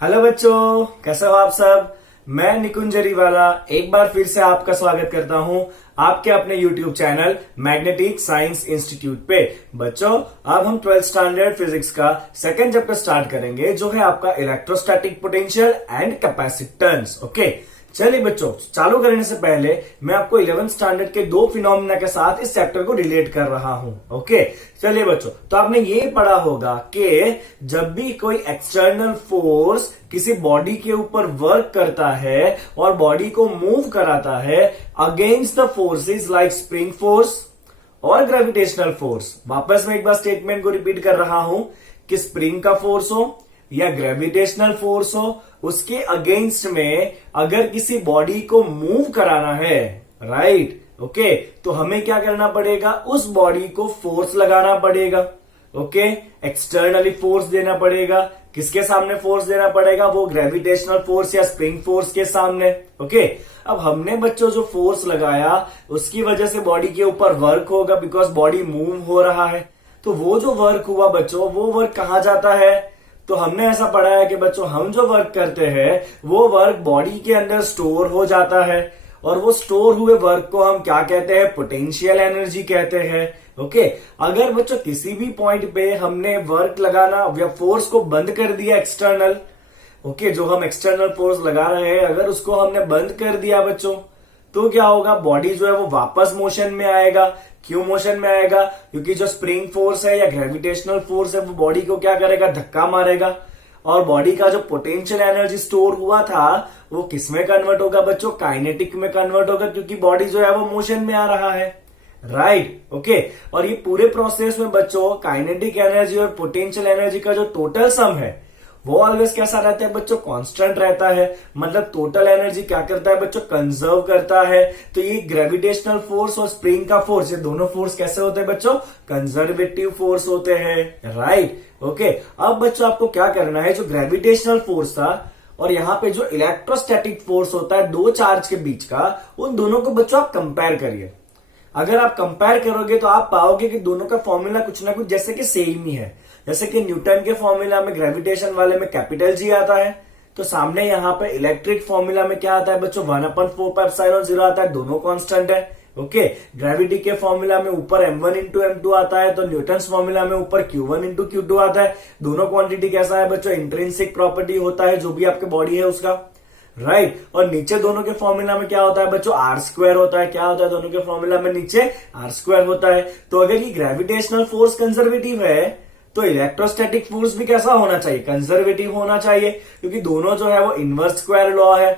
Hello बच्चों, कैसे हो आप सब। मैं निकुंज जरीवाला एक बार फिर से आपका स्वागत करता हूं आपके अपने YouTube channel magnetic science institute पे। बच्चों, अब हम 12th स्टैंडर्ड फिजिक्स का सेकंड चैप्टर स्टार्ट करेंगे, जो है आपका electrostatic potential and capacitance. Okay, चलिए बच्चों, चालू करने से पहले मैं आपको 11th स्टैंडर्ड के दो फिनोमिना के साथ इस चैप्टर को रिलेट कर रहा हूं। ओके, चलिए बच्चों, तो आपने ये पढ़ा होगा कि जब भी कोई एक्सटर्नल फोर्स किसी बॉडी के ऊपर वर्क करता है और बॉडी को मूव कराता है against the forces like spring force और ग्रेविटेशनल फोर्स। वापस मैं एक बार स्टेटमेंट को रिपीट कर रहा हूं कि स्प्रिंग का फोर्स हो या ग्रेविटेशनल फोर्स हो, उसके अगेंस्ट में अगर किसी बॉडी को मूव कराना है, राइट, ओके, तो हमें क्या करना पड़ेगा, उस बॉडी को फोर्स लगाना पड़ेगा। ओके, एक्सटर्नली फोर्स देना पड़ेगा। किसके सामने फोर्स देना पड़ेगा, वो ग्रेविटेशनल फोर्स या स्प्रिंग फोर्स के सामने। ओके, अब हमने बच्चों जो फोर्स लगाया उसकी वजह से बॉडी के ऊपर वर्क होगा, बिकॉज बॉडी मूव हो रहा है। तो वो जो वर्क हुआ बच्चों, वो वर्क कहाँ जाता है, तो हमने ऐसा पढ़ा है कि बच्चों हम जो वर्क करते हैं वो वर्क बॉडी के अंदर स्टोर हो जाता है, और वो स्टोर हुए वर्क को हम क्या कहते हैं, पोटेंशियल एनर्जी कहते हैं। ओके, अगर बच्चों किसी भी पॉइंट पे हमने वर्क लगाना या फोर्स को बंद कर दिया एक्सटर्नल, ओके, जो हम एक्सटर्नल फोर्स लगा रहे हैं अगर उसको हमने बंद कर दिया बच्चों, तो क्या होगा, बॉडी जो है वो वापस मोशन में आएगा। क्यों मोशन में आएगा, क्योंकि जो स्प्रिंग फोर्स है या ग्रेविटेशनल फोर्स है वो बॉडी को क्या करेगा, धक्का मारेगा, और बॉडी का जो पोटेंशियल एनर्जी स्टोर हुआ था वो किस में कन्वर्ट होगा बच्चों, काइनेटिक में कन्वर्ट होगा, क्योंकि बॉडी जो है वो मोशन में आ रहा है, राइट। ओके, और ये पूरे प्रोसेस में बच्चों काइनेटिक एनर्जी और पोटेंशियल एनर्जी का जो टोटल सम है वो ऑलवेज कैसा रहता है बच्चों, कांस्टेंट रहता है। मतलब टोटल एनर्जी क्या करता है बच्चों, कंजर्व करता है। तो ये ग्रेविटेशनल फोर्स और स्प्रिंग का फोर्स, ये दोनों फोर्स कैसे होते हैं बच्चों, कंजर्वेटिव फोर्स होते हैं, राइट। ओके, अब बच्चों आपको क्या करना है, जो ग्रेविटेशनल फोर्स था और यहाँ पे जो इलेक्ट्रोस्टैटिक फोर्स होता है दो चार्ज के बीच का, उन दोनों को बच्चों आप कंपेयर करिए। अगर आप कंपेयर करोगे तो आप पाओगे कि दोनों का फॉर्मूला कुछ ना कुछ जैसे कि सेम ही है। जैसे कि न्यूटन के फॉर्मूला में ग्रेविटेशन वाले में कैपिटल जी आता है, तो सामने यहाँ पे इलेक्ट्रिक फॉर्मूला में क्या आता है बच्चों, 1/4πε0 आता है, दोनों कांस्टेंट है। ओके, ग्रेविटी के फॉर्मूला में ऊपर m1 इंटू m2 आता है, तो न्यूटन फॉर्मूला में ऊपर q1 इंटू q2 आता है। दोनों क्वांटिटी कैसा है बच्चों, इंट्रिंसिक प्रॉपर्टी होता है जो भी आपके बॉडी है उसका, राइट। और नीचे दोनों के फॉर्मूला में क्या होता है बच्चों, आर स्क्वायर होता है। क्या होता है दोनों के फॉर्मूला में, नीचे आर स्क्वायर होता है। तो अगर ये ग्रेविटेशनल फोर्स कंजर्वेटिव है तो इलेक्ट्रोस्टैटिक फोर्स भी कैसा होना चाहिए, कंजर्वेटिव होना चाहिए, क्योंकि दोनों जो है वो इनवर्स स्क्वायर लॉ है।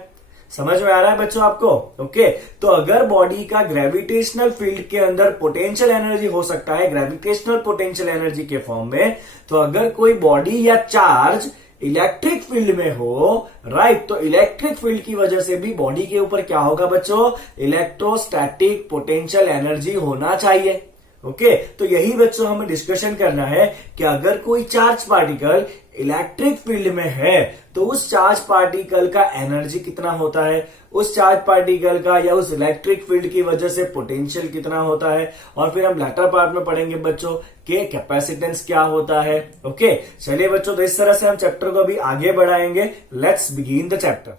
समझ में आ रहा है बच्चों आपको। ओके, तो अगर बॉडी का ग्रेविटेशनल फील्ड के अंदर पोटेंशियल एनर्जी हो सकता है ग्रेविटेशनल पोटेंशियल एनर्जी के फॉर्म में, तो अगर कोई बॉडी या चार्ज इलेक्ट्रिक फील्ड में हो, राइट, तो इलेक्ट्रिक फील्ड की वजह से भी बॉडी के ऊपर क्या होगा बच्चों, इलेक्ट्रोस्टैटिक पोटेंशियल एनर्जी होना चाहिए। ओके, तो यही बच्चों हमें डिस्कशन करना है कि अगर कोई चार्ज पार्टिकल इलेक्ट्रिक फील्ड में है तो उस चार्ज पार्टिकल का एनर्जी कितना होता है, उस चार्ज पार्टिकल का या उस इलेक्ट्रिक फील्ड की वजह से पोटेंशियल कितना होता है, और फिर हम लेटर पार्ट में पढ़ेंगे बच्चों कि कैपेसिटेंस क्या होता है। ओके, चलिए बच्चों, तो इस तरह से हम चैप्टर को अभी आगे बढ़ाएंगे। Let's begin the chapter.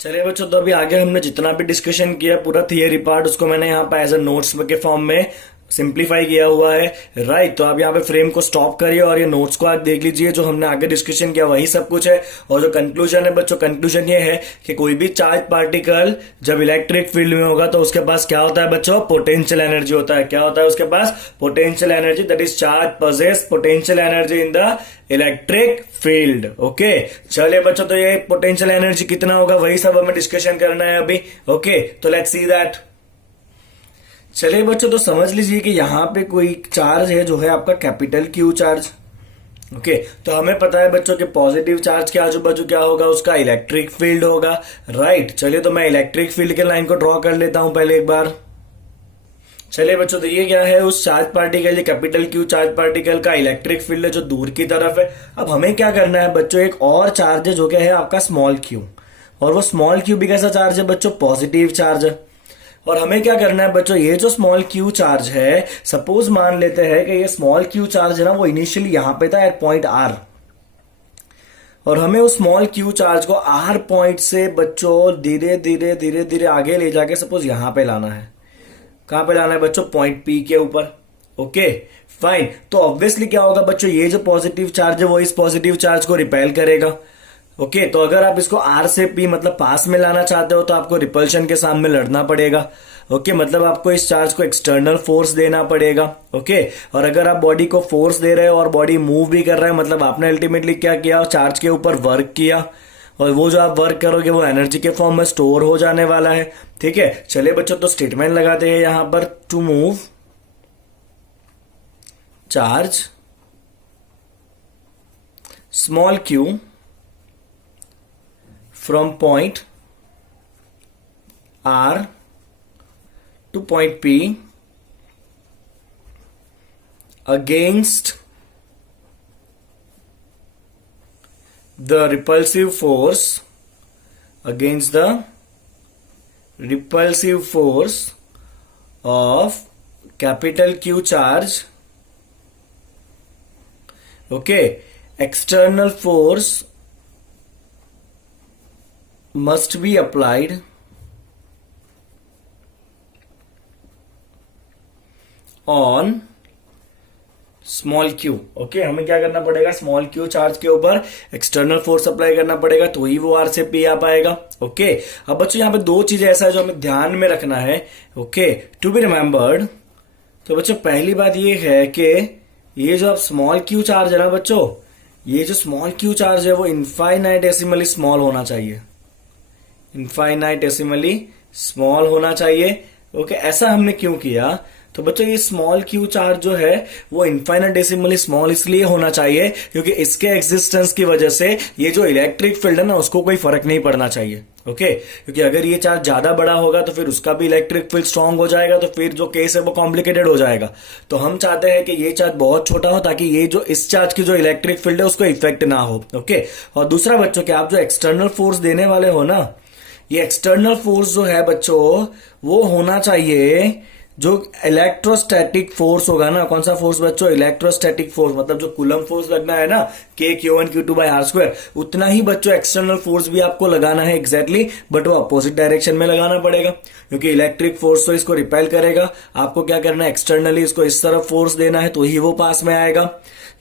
चलिए बच्चों, तो अभी आगे हमने जितना भी डिस्कशन किया पूरा थियरी पार्ट, उसको मैंने यहाँ पे एज ए नोट्स के फॉर्म में सिंप्लीफाई किया हुआ है, राइट। तो आप यहाँ पे फ्रेम को स्टॉप करिए और ये नोट्स को आप देख लीजिए, जो हमने आगे डिस्कशन किया वही सब कुछ है। और जो कंक्लूजन है बच्चों, कंक्लूजन ये है कि कोई भी चार्ज पार्टिकल जब इलेक्ट्रिक फील्ड में होगा तो उसके पास क्या होता है बच्चों, पोटेंशियल एनर्जी होता है। क्या होता है उसके पास, potential energy, that is charge possesses potential energy in the electric field. Okay, चलिए बच्चों, तो ये पोटेंशियल एनर्जी कितना होगा वही सब हमें डिस्कशन करना है अभी। ओके, तो लेट्स सी दैट। चलिए बच्चों, तो समझ लीजिए कि यहाँ पे कोई चार्ज है जो है आपका कैपिटल क्यू चार्ज। ओके, तो हमें पता है बच्चों कि पॉजिटिव चार्ज के आजू बाजू क्या होगा, उसका इलेक्ट्रिक फील्ड होगा, राइट। चलिए, तो मैं इलेक्ट्रिक फील्ड के लाइन को ड्रॉ कर लेता हूं पहले एक बार। चलिए बच्चों, तो ये क्या है, उस चार्ज पार्टिकल, ये कैपिटल क्यू चार्ज पार्टिकल का इलेक्ट्रिक फील्ड है जो दूर की तरफ है। अब हमें क्या करना है बच्चों, एक और चार्ज है जो क्या है आपका स्मॉल क्यू, और वो स्मॉल क्यू भी कैसा चार्ज है बच्चों, पॉजिटिव चार्ज है। और हमें क्या करना है बच्चों, ये जो स्मॉल क्यू चार्ज है, सपोज मान लेते हैं कि ये स्मॉल क्यू चार्ज है ना, वो इनिशियली यहां पे था एट पॉइंट आर, और हमें उस स्मॉल क्यू चार्ज को आर पॉइंट से बच्चों धीरे धीरे धीरे धीरे आगे ले जाके सपोज यहां पे लाना है। कहां पे लाना है बच्चों? पॉइंट पी के ऊपर। Okay fine. तो ऑब्वियसली क्या होगा बच्चों, ये जो पॉजिटिव चार्ज है वो इस पॉजिटिव चार्ज को रिपेल करेगा। ओके तो अगर आप इसको आर से पी मतलब पास में लाना चाहते हो तो आपको रिपल्शन के सामने लड़ना पड़ेगा। ओके मतलब आपको इस चार्ज को एक्सटर्नल फोर्स देना पड़ेगा। ओके और अगर आप बॉडी को फोर्स दे रहे हो और बॉडी मूव भी कर रहा है मतलब आपने अल्टीमेटली क्या किया, चार्ज के ऊपर वर्क किया, और वो जो आप वर्क करोगे वो एनर्जी के फॉर्म में स्टोर हो जाने वाला है। ठीक है चलिए बच्चों तो स्टेटमेंट लगाते हैं यहां पर, to move charge small q from point R to point P against the repulsive force of capital Q charge. Okay, external force must be applied on small Q. Okay हमें क्या करना पड़ेगा, स्मॉल क्यू चार्ज के ऊपर external force apply करना पड़ेगा तो ही वो आर से पी आ पाएगा। ओके अब बच्चों यहाँ पे दो चीजें ऐसा है जो हमें ध्यान में रखना है। Okay to be remembered. तो बच्चों पहली बात ये है कि ये जो आप स्मॉल क्यू चार्ज है ना बच्चों, ये जो स्मॉल क्यू चार्ज है वो इनफाइनाइटेसिमली स्मॉल होना चाहिए, इनफाइनाइटेसिमली स्मॉल होना चाहिए। ओके ऐसा हमने क्यों किया, तो बच्चों ये स्मॉल क्यू चार्ज जो है वो इनफाइनाइटेसिमली स्मॉल इसलिए होना चाहिए क्योंकि इसके एग्जिस्टेंस की वजह से ये जो इलेक्ट्रिक फील्ड है ना उसको कोई फर्क नहीं पड़ना चाहिए। ओके क्योंकि अगर ये चार्ज ज्यादा बड़ा होगा तो फिर उसका भी इलेक्ट्रिक फील्ड स्ट्रांग हो जाएगा, तो फिर जो केस है वो कॉम्प्लिकेटेड हो जाएगा। तो हम चाहते हैं कि ये चार्ज बहुत छोटा हो ताकि ये जो इस चार्ज की जो इलेक्ट्रिक फील्ड है उसको इफेक्ट ना हो। ओके और दूसरा बच्चों कि आप जो एक्सटर्नल फोर्स देने वाले हो ना, ये एक्सटर्नल फोर्स जो है बच्चों वो होना चाहिए जो इलेक्ट्रोस्टैटिक फोर्स होगा ना। कौन सा फोर्स बच्चों? इलेक्ट्रोस्टैटिक फोर्स, मतलब जो कूलम फोर्स लगना है ना K(Q1Q2)R², उतना ही बच्चों एक्सटर्नल फोर्स भी आपको लगाना है एग्जैक्टली, बट वो अपोजिट डायरेक्शन में लगाना पड़ेगा क्योंकि इलेक्ट्रिक फोर्स तो इसको रिपेल करेगा। आपको क्या करना है, एक्सटर्नली इसको इस तरफ फोर्स देना है तो ही वो पास में आएगा।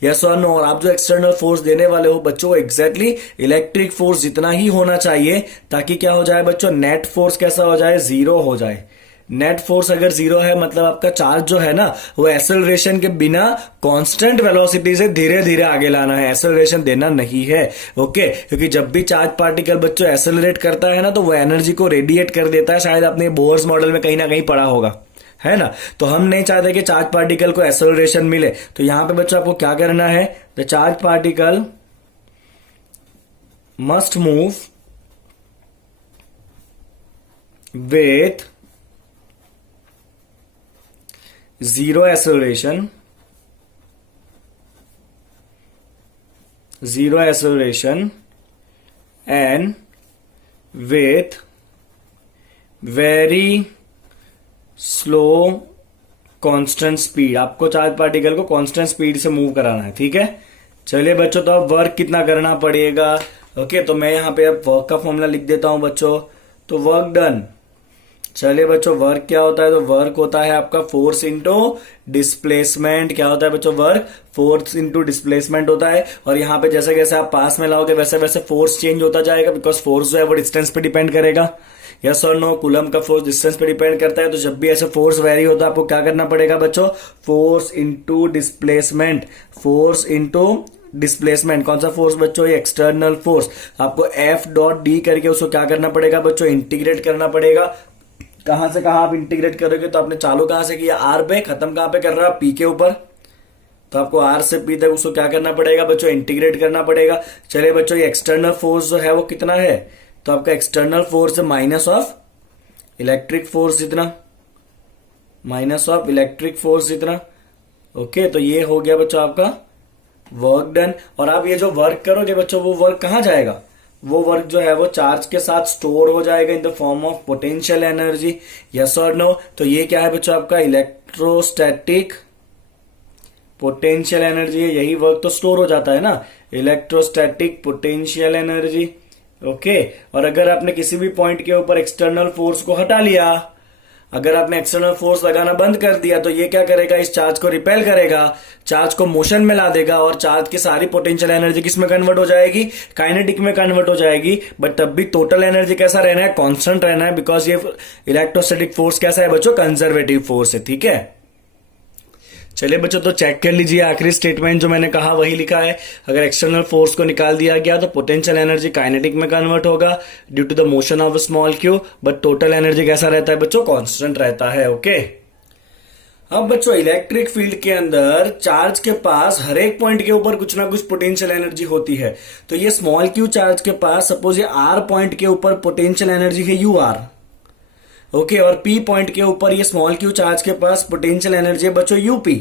यस और नो। और आप जो एक्सटर्नल फोर्स देने वाले हो बच्चों एग्जैक्टली इलेक्ट्रिक फोर्स जितना ही होना चाहिए ताकि क्या हो जाए बच्चों, नेट फोर्स कैसा हो जाए, जीरो हो जाए। नेट फोर्स अगर जीरो है मतलब आपका चार्ज जो है ना वो एक्सेलरेशन के बिना कांस्टेंट वेलोसिटी से धीरे धीरे आगे लाना है, एक्सेलरेशन देना नहीं है। ओके क्योंकि जब भी चार्ज पार्टिकल बच्चों एक्सेलरेट करता है ना तो वो एनर्जी को रेडिएट कर देता है, शायद आपने बोर्स मॉडल में कहीं ना कहीं पढ़ा होगा, है ना। तो हम नहीं चाहते कि चार्ज पार्टिकल को एक्सेलरेशन मिले, तो यहां पे बच्चों आपको क्या करना है, the charge particle must move with zero acceleration and with very slow constant speed. आपको चार्ज पार्टिकल को कांस्टेंट स्पीड से मूव कराना है। ठीक है चलिए बच्चों तो अब वर्क कितना करना पड़ेगा। ओके तो मैं यहां पे अब वर्क का फॉर्मूला लिख देता हूं बच्चों। तो वर्क डन, चलिए बच्चों वर्क क्या होता है, तो वर्क होता है आपका फोर्स इंटू डिस्प्लेसमेंट। क्या होता है बच्चों, वर्क फोर्स इंटू डिस्प्लेसमेंट होता है। और यहाँ पे जैसे जैसे आप पास में लाओगे वैसे वैसे फोर्स चेंज होता जाएगा, बिकॉज फोर्स जो है वो डिस्टेंस पे डिपेंड करेगा। यस और नो, कूलम का फोर्स डिस्टेंस पे डिपेंड करता है। तो जब भी ऐसे फोर्स वेरी होता है आपको क्या करना पड़ेगा बच्चों, force into displacement, force into displacement. कौन सा फोर्स बच्चों, ये एक्सटर्नल फोर्स। आपको F.D करके उसको क्या करना पड़ेगा बच्चों, इंटीग्रेट करना पड़ेगा। कहां से कहां आप इंटीग्रेट करोगे, तो आपने चालू कहां से किया, R पे, खत्म कहां पे कर रहा है, P के ऊपर। तो आपको R से P तक उसको क्या करना पड़ेगा बच्चों, इंटीग्रेट करना पड़ेगा। चलिए बच्चों ये एक्सटर्नल फोर्स जो है वो कितना है, तो आपका एक्सटर्नल फोर्स है माइनस ऑफ इलेक्ट्रिक फोर्स जितना, माइनस ऑफ इलेक्ट्रिक फोर्स जितना। ओके तो ये हो गया बच्चों आपका वर्क डन। और आप ये जो वर्क करोगे बच्चों, वो वर्क कहां जाएगा, वो वर्क जो है वो चार्ज के साथ स्टोर हो जाएगा in the form of potential energy. Yes और नो, तो ये क्या है बच्चों आपका इलेक्ट्रोस्टैटिक पोटेंशियल एनर्जी है। यही वर्क तो स्टोर हो जाता है ना, इलेक्ट्रोस्टैटिक पोटेंशियल एनर्जी। ओके, और अगर आपने किसी भी पॉइंट के ऊपर एक्सटर्नल फोर्स को हटा लिया, अगर आपने एक्सटर्नल फोर्स लगाना बंद कर दिया, तो ये क्या करेगा, इस चार्ज को रिपेल करेगा, चार्ज को मोशन में ला देगा, और चार्ज की सारी पोटेंशियल एनर्जी किस में कन्वर्ट हो जाएगी, काइनेटिक में कन्वर्ट हो जाएगी। बट तब भी टोटल एनर्जी कैसा रहना है, कांस्टेंट रहना है, बिकॉज ये इलेक्ट्रोस्टैटिक फोर्स कैसा है बच्चों, कंजर्वेटिव फोर्स है। ठीक है, चलिए बच्चों, तो चेक कर लीजिए, आखिरी स्टेटमेंट जो मैंने कहा वही लिखा है। अगर एक्सटर्नल फोर्स को निकाल दिया गया तो पोटेंशियल एनर्जी काइनेटिक में कन्वर्ट होगा due to the motion of small q, but total energy कैसा रहता है बच्चों, कांस्टेंट रहता है। ओके, अब बच्चों इलेक्ट्रिक फील्ड के अंदर चार्ज के पास हर एक पॉइंट के ऊपर कुछ ना कुछ पोटेंशियल एनर्जी होती है। तो ये स्मॉल क्यू चार्ज के पास सपोज ये आर पॉइंट के ऊपर पोटेंशियल एनर्जी है यू आर। ओके, और पी पॉइंट के ऊपर ये स्मॉल क्यू चार्ज के पास पोटेंशियल एनर्जी है बच्चों यूपी।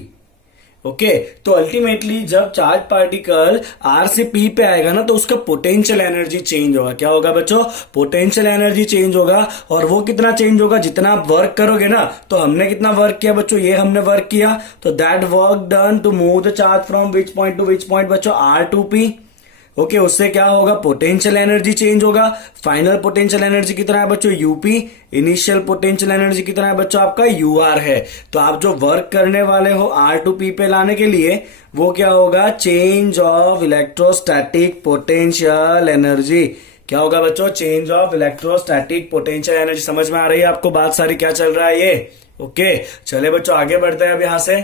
ओके, तो अल्टीमेटली जब चार्ज पार्टिकल आर से पी पे आएगा ना, तो उसका पोटेंशियल एनर्जी चेंज होगा। क्या होगा बच्चों, पोटेंशियल एनर्जी चेंज होगा। और वो कितना चेंज होगा, जितना आप वर्क करोगे ना, तो हमने कितना वर्क किया बच्चों, ये हमने वर्क किया, तो that work done to move the charge from which point to which point बच्चों, आर टू पी। ओके, उससे क्या होगा, पोटेंशियल एनर्जी चेंज होगा। फाइनल पोटेंशियल एनर्जी कितना है बच्चों, यूपी। इनिशियल पोटेंशियल एनर्जी कितना है बच्चों, आपका यूआर है। तो आप जो वर्क करने वाले हो आर टू पी पे लाने के लिए, वो क्या होगा, change of electrostatic potential energy. क्या होगा बच्चों, change of electrostatic potential energy. समझ में आ रही है आपको बात सारी, क्या चल रहा है ये। ओके, चले बच्चों आगे बढ़ते हैं अब यहां से।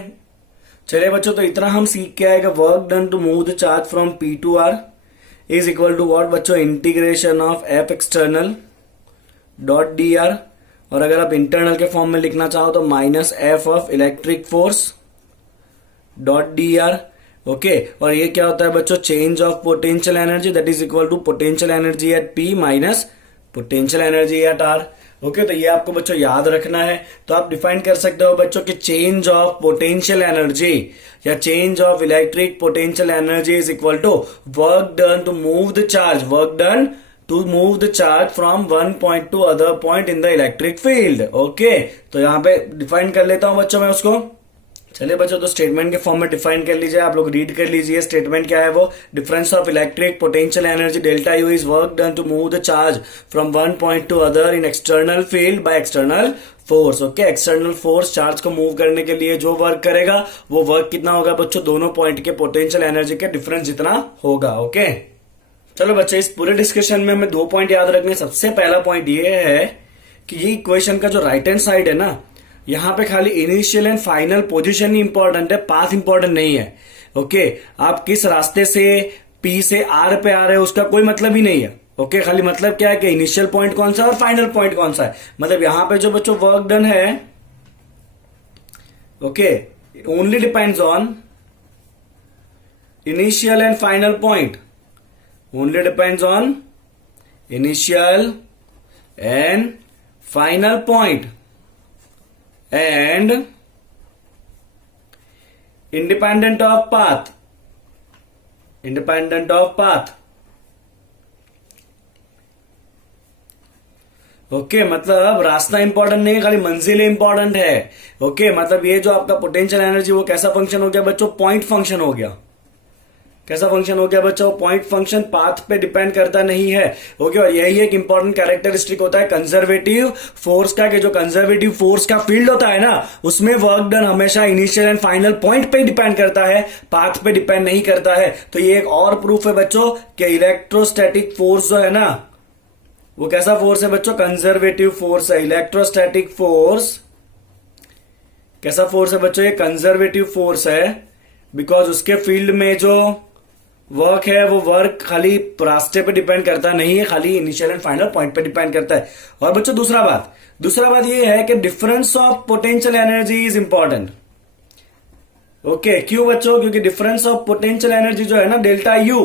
चलिए बच्चों, तो इतना हम सीख के आएगा, work done to move the charge from P to R is equal to what बच्चों, integration of F external dot D R. और अगर आप इंटरनल के फॉर्म में लिखना चाहो तो minus F of electric force dot D r. Okay, और ये क्या होता है बच्चों, change of potential energy, that is equal to potential energy at P minus potential energy at R. Okay, तो ये आपको बच्चों याद रखना है। तो आप डिफाइन कर सकते हो बच्चों कि चेंज ऑफ पोटेंशियल एनर्जी या change of electric potential energy is equal to work done to move the charge, work done to move the charge from one point to other point in the electric field. Okay, तो यहां पे define कर लेता हूं बच्चों मैं उसको। चलिए बच्चों, तो स्टेटमेंट के फॉर्म में डिफाइन कर लीजिए, आप लोग रीड कर लीजिए। स्टेटमेंट क्या है वो, difference of electric potential energy delta U is work done to move the charge from one point to other in external field by external force. Okay, external force charge को move करने के लिए जो work करेगा, वो work कितना होगा बच्चों, दोनों पॉइंट के पोटेंशियल एनर्जी के डिफरेंस जितना होगा। ओके, चलो बच्चे, इस पूरे डिस्कशन में हमें 2 पॉइंट याद रखने। सबसे पहला पॉइंट ये है कि ये इक्वेशन का जो राइट हैंड साइड है ना, यहां पे खाली initial and final position he important है, पाथ इंपॉर्टेंट नहीं है। ओके, आप किस रास्ते से पी से आर पे आ रहे हो उसका कोई मतलब ही नहीं है। ओके, खाली मतलब क्या है कि इनिशियल पॉइंट कौन सा है और फाइनल पॉइंट कौन सा है। मतलब यहां पे जो बच्चों वर्क डन है, okay, only depends on initial and final point, only depends on initial and final point and independent of path, independent of path। Okay, मतलब रास्ता इंपॉर्टेंट नहीं है, खाली मंजिल इंपॉर्टेंट है। ओके, मतलब ये जो आपका पोटेंशियल एनर्जी वो कैसा फंक्शन हो गया बच्चों, पॉइंट फंक्शन हो गया। कैसा फंक्शन हो गया बच्चों, पॉइंट फंक्शन, पाथ पे डिपेंड करता नहीं है। ओके, और यही एक इंपॉर्टेंट कैरेक्टरिस्टिक होता है कंजर्वेटिव फोर्स का, कि जो कंजर्वेटिव फोर्स का फील्ड होता है ना, उसमें वर्क डन हमेशा इनिशियल एंड फाइनल पॉइंट पे डिपेंड करता है, पाथ पे डिपेंड नहीं करता है। तो ये एक और प्रूफ है बच्चों कि इलेक्ट्रोस्टैटिक फोर्स जो है ना, वो कैसा फोर्स है बच्चों, कंजर्वेटिव फोर्स है। इलेक्ट्रोस्टैटिक फोर्स कैसा फोर्स है बच्चों, ये कंजर्वेटिव फोर्स है, बिकॉज उसके फील्ड में जो वर्क है वो वर्क खाली रास्ते पे डिपेंड करता नहीं है, खाली इनिशियल एंड फाइनल पॉइंट पे डिपेंड करता है। और बच्चों दूसरा बात ये है कि difference of potential energy is important. Okay, क्यों बच्चों, क्योंकि डिफरेंस ऑफ पोटेंशियल एनर्जी जो है ना, delta U,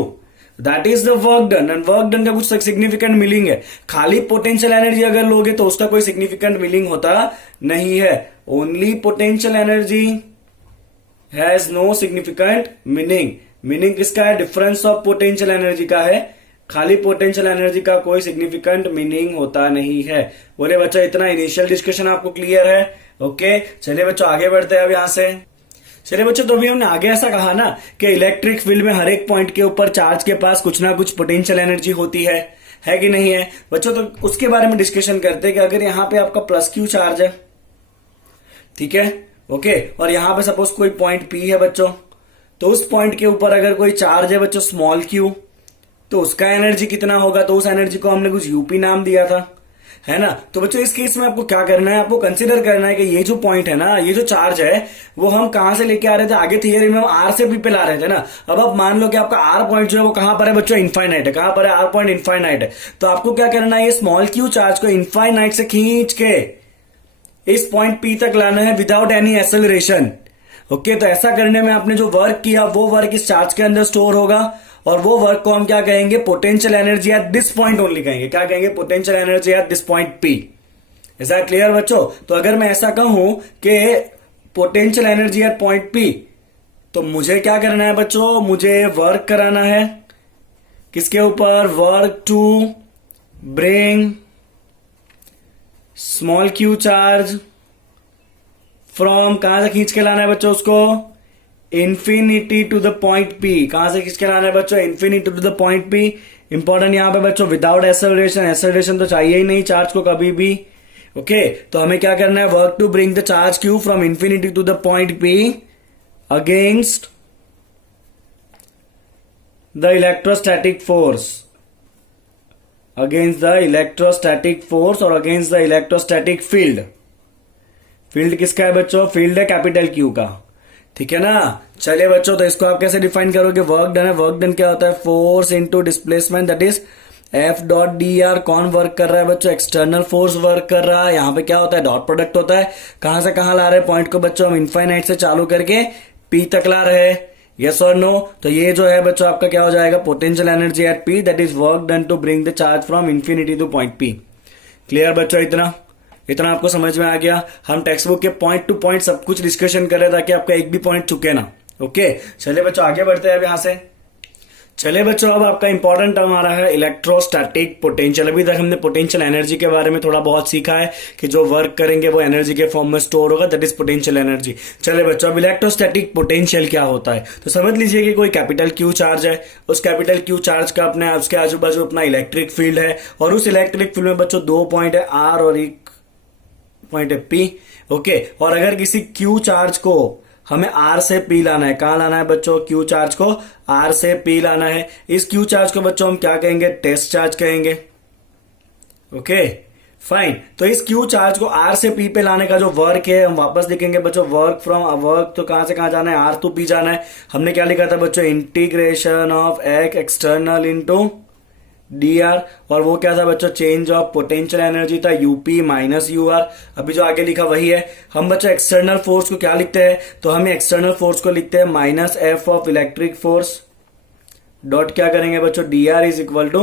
that is the work done, and work done का कुछ सिग्निफिकेंट मीनिंग है। खाली पोटेंशियल एनर्जी अगर लोगे तो उसका कोई सिग्निफिकेंट मीनिंग होता नहीं है। Only potential energy has no significant meaning. Meaning किसका है, डिफरेंस ऑफ पोटेंशियल एनर्जी का है, खाली पोटेंशियल एनर्जी का कोई सिग्निफिकेंट मीनिंग होता नहीं है। बोले बच्चा, इतना इनिशियल डिस्कशन आपको क्लियर है। ओके, चलिए बच्चों आगे बढ़ते हैं अब यहां से। चलिए बच्चों, तो अभी हमने आगे ऐसा कहा ना कि इलेक्ट्रिक फील्ड में हर एक पॉइंट के ऊपर चार्ज के पास कुछ ना कुछ पोटेंशियल एनर्जी होती है कि नहीं है बच्चों। तो उसके बारे में डिस्कशन करते हैं कि अगर यहाँ पे आपका प्लस क्यू चार्ज है, ठीक है, ओके, और यहाँ पे सपोज कोई पॉइंट पी है बच्चों, तो उस पॉइंट के ऊपर अगर कोई चार्ज है बच्चों स्मॉल क्यू, तो उसका एनर्जी कितना होगा, तो उस एनर्जी को हमने कुछ यूपी नाम दिया था, है ना। तो बच्चों इस केस में आपको क्या करना है, आपको कंसीडर करना है कि ये जो पॉइंट है ना, ये जो चार्ज है वो हम कहां से लेके आ रहे थे, आगे थियरी में हम आर से पी पे ला रहे थे ना। अब आप मान लो कि आपका आर पॉइंट जो है वो कहां पर है बच्चों, इनफाइनाइट है। कहां पर है, आर पॉइंट इनफाइनाइट है। तो आपको क्या करना है, ये स्मॉल क्यू चार्ज को इनफाइनाइट से खींच के इस पॉइंट पी तक लाना है विदाउट एनी एक्सेलरेशन। ओके, तो ऐसा करने में आपने जो वर्क किया वो वर्क इस चार्ज के अंदर स्टोर होगा, और वो वर्क को हम क्या कहेंगे, potential energy eight this point only कहेंगे। क्या कहेंगे, potential energy eight this point P. Is that clear बच्चों। तो अगर मैं ऐसा कहूं कि potential energy eight point P, तो मुझे क्या करना है बच्चों, मुझे वर्क कराना है किसके ऊपर, work to bring small q charge from, कहां से खींच के लाना है बच्चों उसको, infinity to the point P. कहां से खींच के लाना है बच्चों, infinity to the point P. Important यहां पे बच्चों विदाउट एक्सेलरेशन, एक्सेलरेशन तो चाहिए ही नहीं चार्ज को कभी भी। ओके, तो हमें क्या करना है, work to bring the charge Q from infinity to the point P against the electrostatic force, against the electrostatic force और against the electrostatic field. Field किसका है बच्चों, फील्ड है कैपिटल क्यू का, ठीक है ना। चलिए बच्चों, तो इसको आप कैसे डिफाइन करोगे, वर्क डन है, वर्क डन क्या होता है, force into displacement, that is F dot D R. कौन वर्क कर रहा है बच्चों, एक्सटर्नल फोर्स वर्क कर रहा है। यहां पे क्या होता है, डॉट प्रोडक्ट होता है। कहां से कहां ला रहे हैं पॉइंट को बच्चों, हम इनफाइनाइट से चालू करके पी तक ला रहे हैं, यस और नो। तो ये जो है बच्चों आपका क्या हो जाएगा, potential energy at P, that is work done to bring the charge from infinity to point P. Clear बच्चों, इतना आपको समझ में आ गया। हम टेक्स्ट बुक के पॉइंट टू पॉइंट सब कुछ डिस्कशन कर रहे हैं ताकि आपका एक भी पॉइंट चुके ना। ओके, चलिए बच्चों आगे बढ़ते हैं अब यहां से। चलिए बच्चों, अब आपका इंपॉर्टेंट टर्म आ रहा है इलेक्ट्रोस्टैटिक पोटेंशियल। अभी तक हमने पोटेंशियल एनर्जी के बारे में थोड़ा बहुत सीखा है कि जो वर्क करेंगे वो एनर्जी के फॉर्म में स्टोर होगा, दैट इज पोटेंशियल एनर्जी। चलिए बच्चों, अब इलेक्ट्रोस्टैटिक पोटेंशियल क्या होता है, तो समझ लीजिए कि कोई कैपिटल क्यू चार्ज है, उस कैपिटल क्यू चार्ज का अपने उसके आजू बाजू अपना इलेक्ट्रिक फील्ड है, और उस इलेक्ट्रिक फील्ड में बच्चों दो पॉइंट है, आर और एक पॉइंट है पी। ओके, और अगर किसी क्यू चार्ज को हमें आर से पी लाना है, कहां लाना है बच्चों, क्यू चार्ज को आर से पी लाना है। इस क्यू चार्ज को बच्चों हम क्या कहेंगे, टेस्ट चार्ज कहेंगे। ओके फाइन, तो इस क्यू चार्ज को आर से पी पे लाने का जो वर्क है हम वापस लिखेंगे बच्चों, वर्क फ्रॉम वर्क तो कहां से कहां जाना है, आर टू पी जाना है। हमने क्या लिखा था बच्चों, integration of x external into D R, और वो क्या था बच्चों, चेंज ऑफ पोटेंशियल एनर्जी था, यूपी माइनस यू आर। अभी जो आगे लिखा वही है। हम बच्चों एक्सटर्नल फोर्स को क्या लिखते हैं, तो हम एक्सटर्नल फोर्स को लिखते हैं minus F of electric force dot क्या करेंगे बच्चों, d r is equal to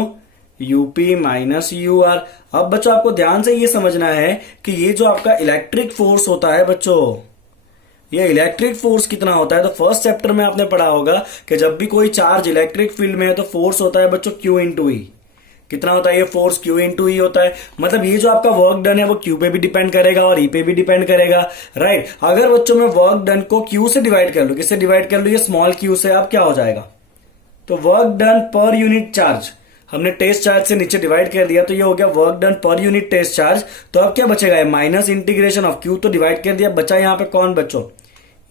U P minus U R. अब बच्चों आपको ध्यान से ये समझना है कि ये जो आपका इलेक्ट्रिक फोर्स होता है बच्चों, ये इलेक्ट्रिक फोर्स कितना होता है, तो फर्स्ट चैप्टर में आपने पढ़ा होगा कि जब भी कोई चार्ज इलेक्ट्रिक फील्ड में है तो फोर्स होता है बच्चों क्यू इंटू ई। कितना होता है ये फोर्स, क्यू इंटू ई होता है। मतलब ये जो आपका वर्क डन है वो क्यू पे भी डिपेंड करेगा और ई पे भी डिपेंड करेगा, राइट। अगर बच्चों में वर्क डन को क्यू से डिवाइड कर लो, किससे डिवाइड कर लो, ये स्मॉल क्यू से, अब क्या हो जाएगा, तो work done per unit charge, हमने टेस्ट चार्ज से नीचे डिवाइड कर दिया तो ये हो गया work done per unit test charge. तो अब क्या बचेगा, माइनस इंटीग्रेशन ऑफ क्यू तो डिवाइड कर दिया, बचा यहां पे कौन बच्चों,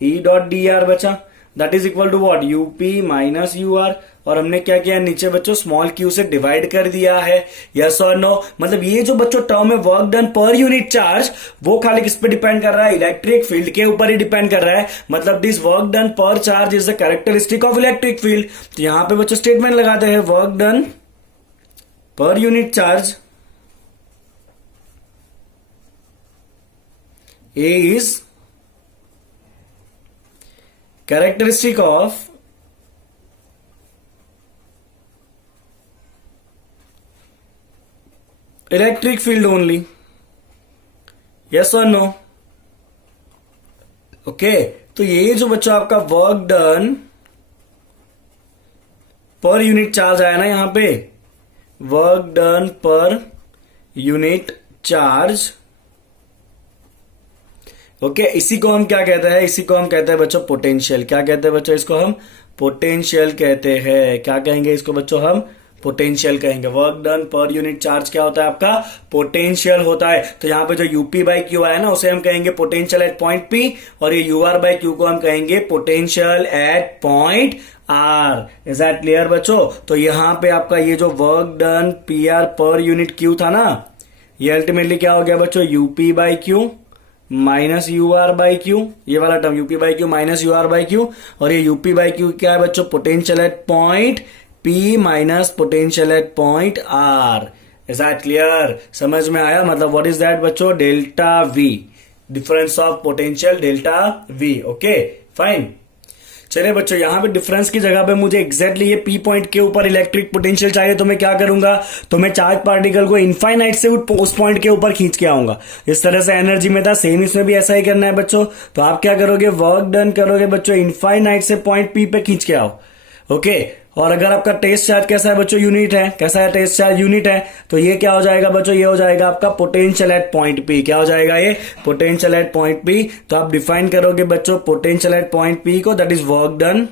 ई डॉट डी आर बचा, that is equal to what, UP minus U R. और हमने क्या किया, नीचे बच्चों स्मॉल क्यू से डिवाइड कर दिया है, यस और नो। मतलब ये जो बच्चों टर्म है work done per unit charge, वो खाली किस पे डिपेंड कर रहा है, इलेक्ट्रिक फील्ड के ऊपर ही डिपेंड कर रहा है। मतलब दिस वर्क डन पर charge is the characteristic of electric field. तो यहां पे बच्चों स्टेटमेंट लगाते हैं, work done per unit charge A is characteristic of electric field only, yes or no। Okay, तो ये जो बच्चों आपका work done per unit charge आया ना, यहां पे work done per unit charge okay, इसी को हम क्या कहते हैं, इसी को हम कहते हैं बच्चों पोटेंशियल। क्या कहते हैं बच्चों, इसको हम पोटेंशियल कहते हैं। क्या कहेंगे इसको बच्चों, हम पोटेंशियल कहेंगे। Work done per unit charge क्या होता है आपका, पोटेंशियल होता है। तो यहाँ पे जो यूपी बाई क्यू आया ना, उसे हम कहेंगे पोटेंशियल एट पॉइंट पी, और ये यूआर बाई क्यू को हम कहेंगे potential at point R. Is that clear बच्चों? तो यहां पे आपका ये जो work done P R per unit Q था ना, ये अल्टीमेटली क्या हो गया बच्चों, UP by Q minus U R by Q, ये वाला term UP by Q minus U R by Q. और ये यूपी बाई क्यू क्या है बच्चों, potential at point P minus potential at point R. Is that clear? समझ में आया? मतलब व्हाट इज दैट बच्चों, delta we, difference of potential delta we. Okay fine. चलिए बच्चों, यहां पे डिफरेंस की जगह पे मुझे एग्जैक्टली ये पी पॉइंट के ऊपर इलेक्ट्रिक पोटेंशियल चाहिए, तो मैं क्या करूंगा, तो मैं चार्ज पार्टिकल को इनफाइनाइट से उस पॉइंट के ऊपर खींच के आऊंगा। इस तरह से एनर्जी में था, सेम इसमें भी ऐसा ही करना है बच्चों। तो आप क्या करोगे, वर्क डन करोगे बच्चों, इनफाइनाइट से पॉइंट पी पे खींच के आओ। ओके, और अगर आपका टेस्ट चार्ज कैसा है बच्चों, यूनिट है, कैसा है टेस्ट चार्ज, यूनिट है, तो ये क्या हो जाएगा बच्चों, ये हो जाएगा आपका पोटेंशियल एट पॉइंट पी। क्या हो जाएगा ये, पोटेंशियल एट पॉइंट पी। तो आप डिफाइन करोगे बच्चों पोटेंशियल एट पॉइंट पी को, that is work done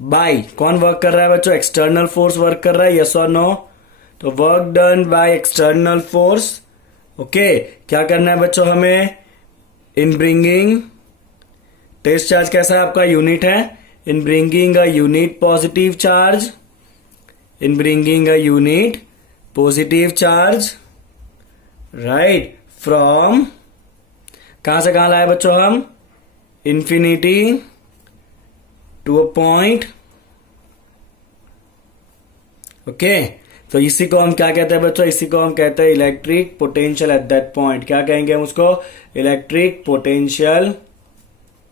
bye, कौन वर्क कर रहा है बच्चों, एक्सटर्नल फोर्स वर्क कर रहा है, यस और नो? तो work done bye external force. Okay, क्या करना है बच्चों हमें, इन ब्रिंगिंग, टेस्ट चार्ज कैसा है आपका, यूनिट है, in bringing a unit positive charge, in bringing a unit positive charge, right, from, कहां से कहां लाए बच्चों हम, infinity to a point. Okay, तो इसी को हम क्या कहते हैं बच्चों, इसी को हम कहते हैं electric potential at that point. क्या कहेंगे हम उसको, electric potential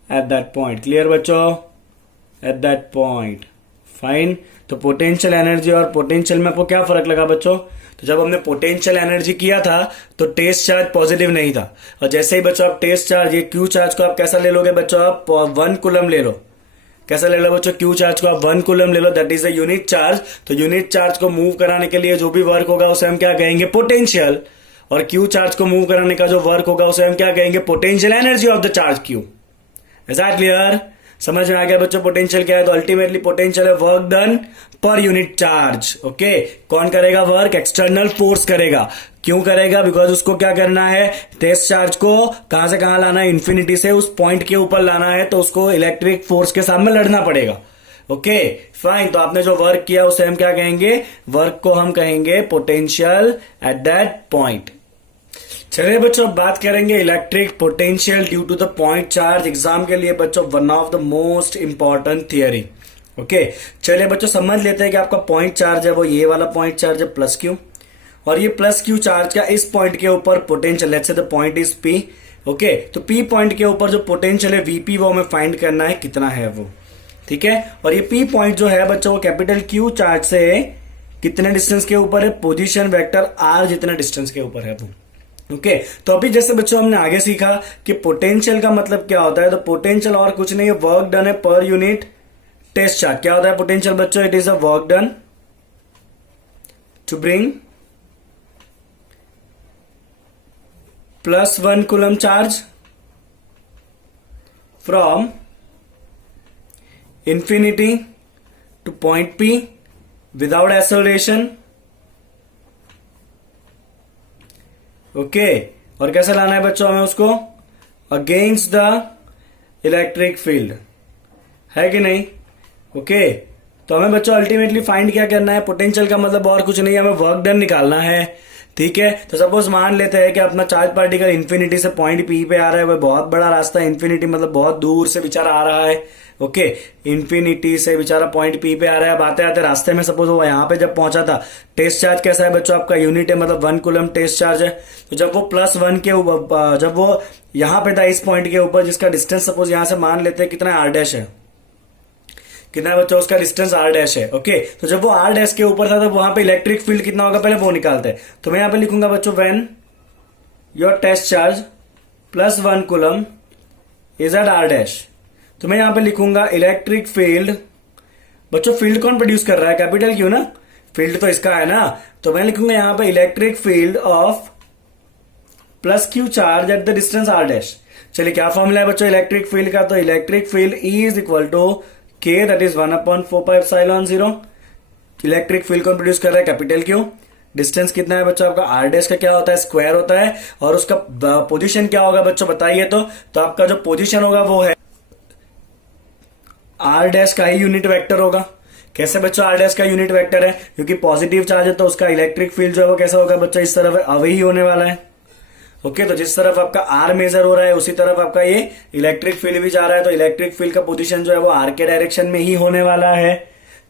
at that point. Clear बच्चों, एट दैट पॉइंट, फाइन। तो पोटेंशियल एनर्जी और पोटेंशियल में आपको क्या फर्क लगा बच्चों, तो जब हमने पोटेंशियल एनर्जी किया था तो टेस्ट चार्ज पॉजिटिव नहीं था, और जैसे ही बच्चों आप टेस्ट चार्ज, ये क्यू चार्ज को आप कैसा ले लोगे बच्चों, आप 1 कूलम ले लो। कैसा ले लो बच्चों, क्यू चार्ज को आप 1 कूलम ले लो, that is the unit charge. तो यूनिट चार्ज को मूव कराने के लिए जो भी वर्क होगा उसे हम क्या कहेंगे, पोटेंशियल। और क्यू चार्ज को मूव कराने का जो वर्क होगा उसे हम क्या कहेंगे, potential energy of the charge Q. Is that clear? समझ में आ गया बच्चों पोटेंशियल क्या है? तो अल्टीमेटली पोटेंशियल है work done per unit charge. Okay, कौन करेगा वर्क, एक्सटर्नल फोर्स करेगा। क्यों करेगा, बिकॉज उसको क्या करना है, टेस्ट चार्ज को कहां से कहां लाना है, इंफिनिटी से उस पॉइंट के ऊपर लाना है, तो उसको इलेक्ट्रिक फोर्स के सामने लड़ना पड़ेगा। Okay fine. तो आपने जो वर्क किया उसे हम क्या कहेंगे, वर्क को हम कहेंगे पोटेंशियल एट दैट पॉइंट। चलिए बच्चों, बात करेंगे electric potential due to the point charge. Exam के लिए बच्चों one of the most important theory. Okay, चलिए बच्चों समझ लेते हैं कि आपका पॉइंट चार्ज है वो ये वाला पॉइंट चार्ज है प्लस क्यू, और ये प्लस क्यू चार्ज का इस पॉइंट के ऊपर potential, let's say the point is P. Okay, तो पी पॉइंट के ऊपर जो पोटेंशियल है वीपी, वो हमें फाइंड करना है कितना है वो। ठीक है, और ये पी पॉइंट जो है बच्चों वो कैपिटल क्यू चार्ज से कितने डिस्टेंस के ऊपर है, पोजीशन वेक्टर आर जितना डिस्टेंस के ऊपर है वो। ओके, तो अभी जैसे बच्चों हमने आगे सीखा कि पोटेंशियल का मतलब क्या होता है, तो पोटेंशियल और कुछ नहीं है, वर्क डन है पर यूनिट टेस्ट चार्ज। क्या होता है पोटेंशियल बच्चों, it is a work done to bring +1 coulomb charge from infinity to point P without acceleration. Okay, और कैसे लाना है बच्चों हमें उसको, अगेंस्ट द इलेक्ट्रिक फील्ड, है कि नहीं। ओके, तो हमें बच्चों अल्टीमेटली फाइंड क्या करना है, पोटेंशियल का मतलब और कुछ नहीं है, हमें वर्क डन निकालना है। ठीक है, तो सपोज मान लेते हैं कि अपना चार्ज पार्टिकल इंफिनिटी से पॉइंट पी पे आ रहा है, वो बहुत बड़ा रास्ता है, इंफिनिटी मतलब बहुत दूर से बेचारा आ रहा है। ओके, इंफिनिटी से बेचारा पॉइंट पी पे आ रहा है, अब आते आते रास्ते में सपोज वो यहाँ पे जब पहुंचा था, टेस्ट चार्ज कैसा है बच्चों आपका, यूनिट है, मतलब 1 कूलम टेस्ट चार्ज है। तो जब वो +1 के ऊपर, जब वो यहाँ पे था इस पॉइंट के ऊपर, जिसका डिस्टेंस सपोज यहां से मान लेते हैं कितना r डैश है, कितना बच्चों उसका डिस्टेंस r डैश है। ओके, तो जब वो r डैश के ऊपर था तो वहां पे इलेक्ट्रिक फील्ड कितना होगा पहले वो निकालते हैं। तो मैं यहां पे लिखूंगा बच्चों, when your test charge +1 coulomb is at r dash, तो मैं यहां पे लिखूंगा इलेक्ट्रिक फील्ड। बच्चों फील्ड कौन प्रोड्यूस कर रहा है, कैपिटल क्यू ना, फील्ड तो इसका है ना, तो मैं लिखूंगा यहां पे electric field of plus Q charge at the distance R dash. चलिए क्या फॉर्मूला है बच्चों इलेक्ट्रिक फील्ड का, तो electric field E is equal to K that is 1/4πε0। Electric field को प्रोड्यूस कर रहा है कैपिटल क्यू। डिस्टेंस कितना है बच्चों आपका आर डैश का क्या होता है स्क्वायर होता है, और उसका पोजीशन क्या होगा बच्चों बताइए। तो आपका जो पोजीशन होगा वो है आर डैश का ही यूनिट वेक्टर होगा। कैसे बच्चों आर डैश का यूनिट वेक्टर है, क्योंकि पॉजिटिव चार्ज है तो उसका इलेक्ट्रिक फील्ड जो है वो कैसा होगा बच्चों इस तरफ अवे ही होने वाला है। ओके, तो जिस तरफ आपका आर मेजर हो रहा है उसी तरफ आपका ये इलेक्ट्रिक फील्ड भी जा रहा है, तो इलेक्ट्रिक फील्ड का पोजीशन जो है वो आर के डायरेक्शन में ही होने वाला है।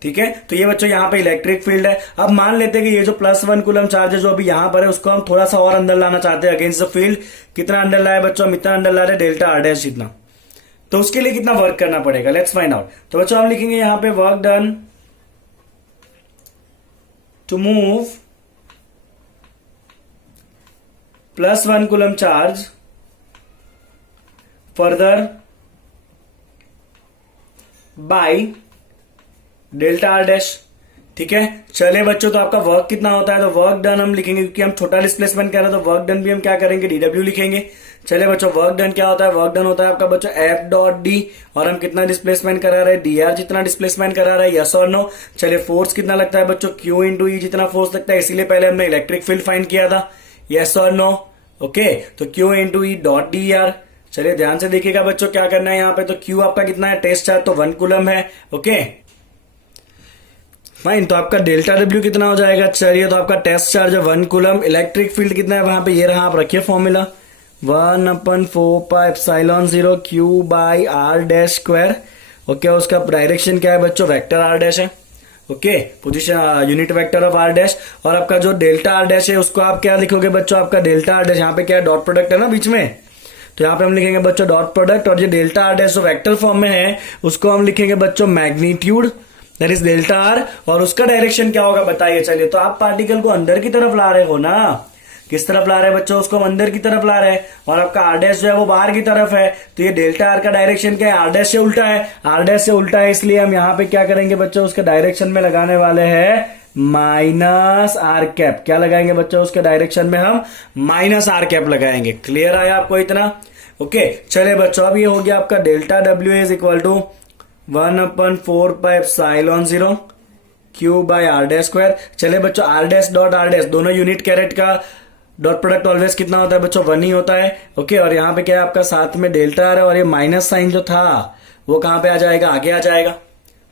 ठीक है, तो ये बच्चों यहाँ पे इलेक्ट्रिक फील्ड है। अब मान लेते हैं कि ये जो +1 कूलम चार्ज है जो अभी यहां पर है उसको हम थोड़ा सा और अंदर लाना चाहते हैं अगेंस्ट द फील्ड। कितना अंदर लाए बच्चों, हम इतना अंदर ला रहे डेल्टा आर डैश जितना। तो उसके लिए कितना वर्क करना पड़ेगा, लेट्स फाइंड आउट। तो बच्चों हम लिखेंगे यहां पे work done to move +1 coulomb charge further by delta R dash. ठीक है, चले बच्चों तो आपका वर्क कितना होता है, तो वर्क डन हम लिखेंगे क्योंकि हम छोटा डिस्प्लेसमेंट कर रहे हैं, तो वर्क डन भी हम क्या करेंगे डीडब्ल्यू लिखेंगे। चले बच्चों वर्क डन क्या होता है, वर्क डन होता है आपका बच्चों F डॉट डी, और हम कितना डिस्प्लेसमेंट करा रहे हैं dr जितना डिस्प्लेसमेंट करा रहा है, यस और नो। चलिए फोर्स कितना लगता है बच्चों Q इंटू ई जितना फोर्स लगता है, इसीलिए पहले हमने इलेक्ट्रिक फील्ड फाइंड किया था, यस और नो। ओके, तो Q इंटू ई डॉट डी आर। चलिए ध्यान से देखिएगा बच्चों क्या करना है यहाँ पे, तो Q आपका कितना है टेस्ट चार्ज तो 1 कूलम है। ओके फाइन, तो आपका डेल्टा डब्ल्यू कितना हो जाएगा, चलिए तो आपका टेस्ट चार्ज है 1 कूलम। इलेक्ट्रिक फील्ड कितना है वहां पे ये रहा, आप रखिए formula 1/4πε0 Q by R dash square. Okay, उसका डायरेक्शन क्या है बच्चों वेक्टर आर डैश है। Okay, position unit vector of R dash, और आपका जो डेल्टा आर डैश है उसको आप क्या लिखोगे बच्चों, आपका डेल्टा आर डैश यहाँ पे क्या है डॉट प्रोडक्ट है ना बीच में, तो यहाँ पे हम लिखेंगे बच्चों डॉट प्रोडक्ट, और जो डेल्टा आर डैश जो वेक्टर फॉर्म में है उसको हम लिखेंगे बच्चों magnitude that is delta R, और उसका डायरेक्शन क्या होगा बताइए। चलिए तो आप पार्टिकल को अंदर की तरफ ला रहे हो ना, किस तरफ ला रहे हैं बच्चों, उसको हम अंदर की तरफ ला रहे हैं, और आपका आर डैश जो है वो बाहर की तरफ है, तो ये डेल्टा आर का डायरेक्शन क्या है आर डैश से उल्टा है, आर डैश से उल्टा है, इसलिए हम यहाँ पे क्या करेंगे बच्चों उसके डायरेक्शन में लगाने वाले हैं माइनस आर कैप। क्या लगाएंगे बच्चों उसके डायरेक्शन में हम माइनस आर कैप लगाएंगे। क्लियर आया आपको इतना। ओके, चले बच्चों अब ये हो गया आपका delta W is equal to 1/4πε0 Q by R dash square. चले बच्चों R dash dot R dash दोनों यूनिट कैरेट का डॉट प्रोडक्ट ऑलवेज कितना होता है बच्चों 1 ही होता है। ओके, और यहाँ पे क्या है आपका साथ में डेल्टा आर है, और ये माइनस साइन जो था वो कहां पे आ जाएगा आगे आ जाएगा।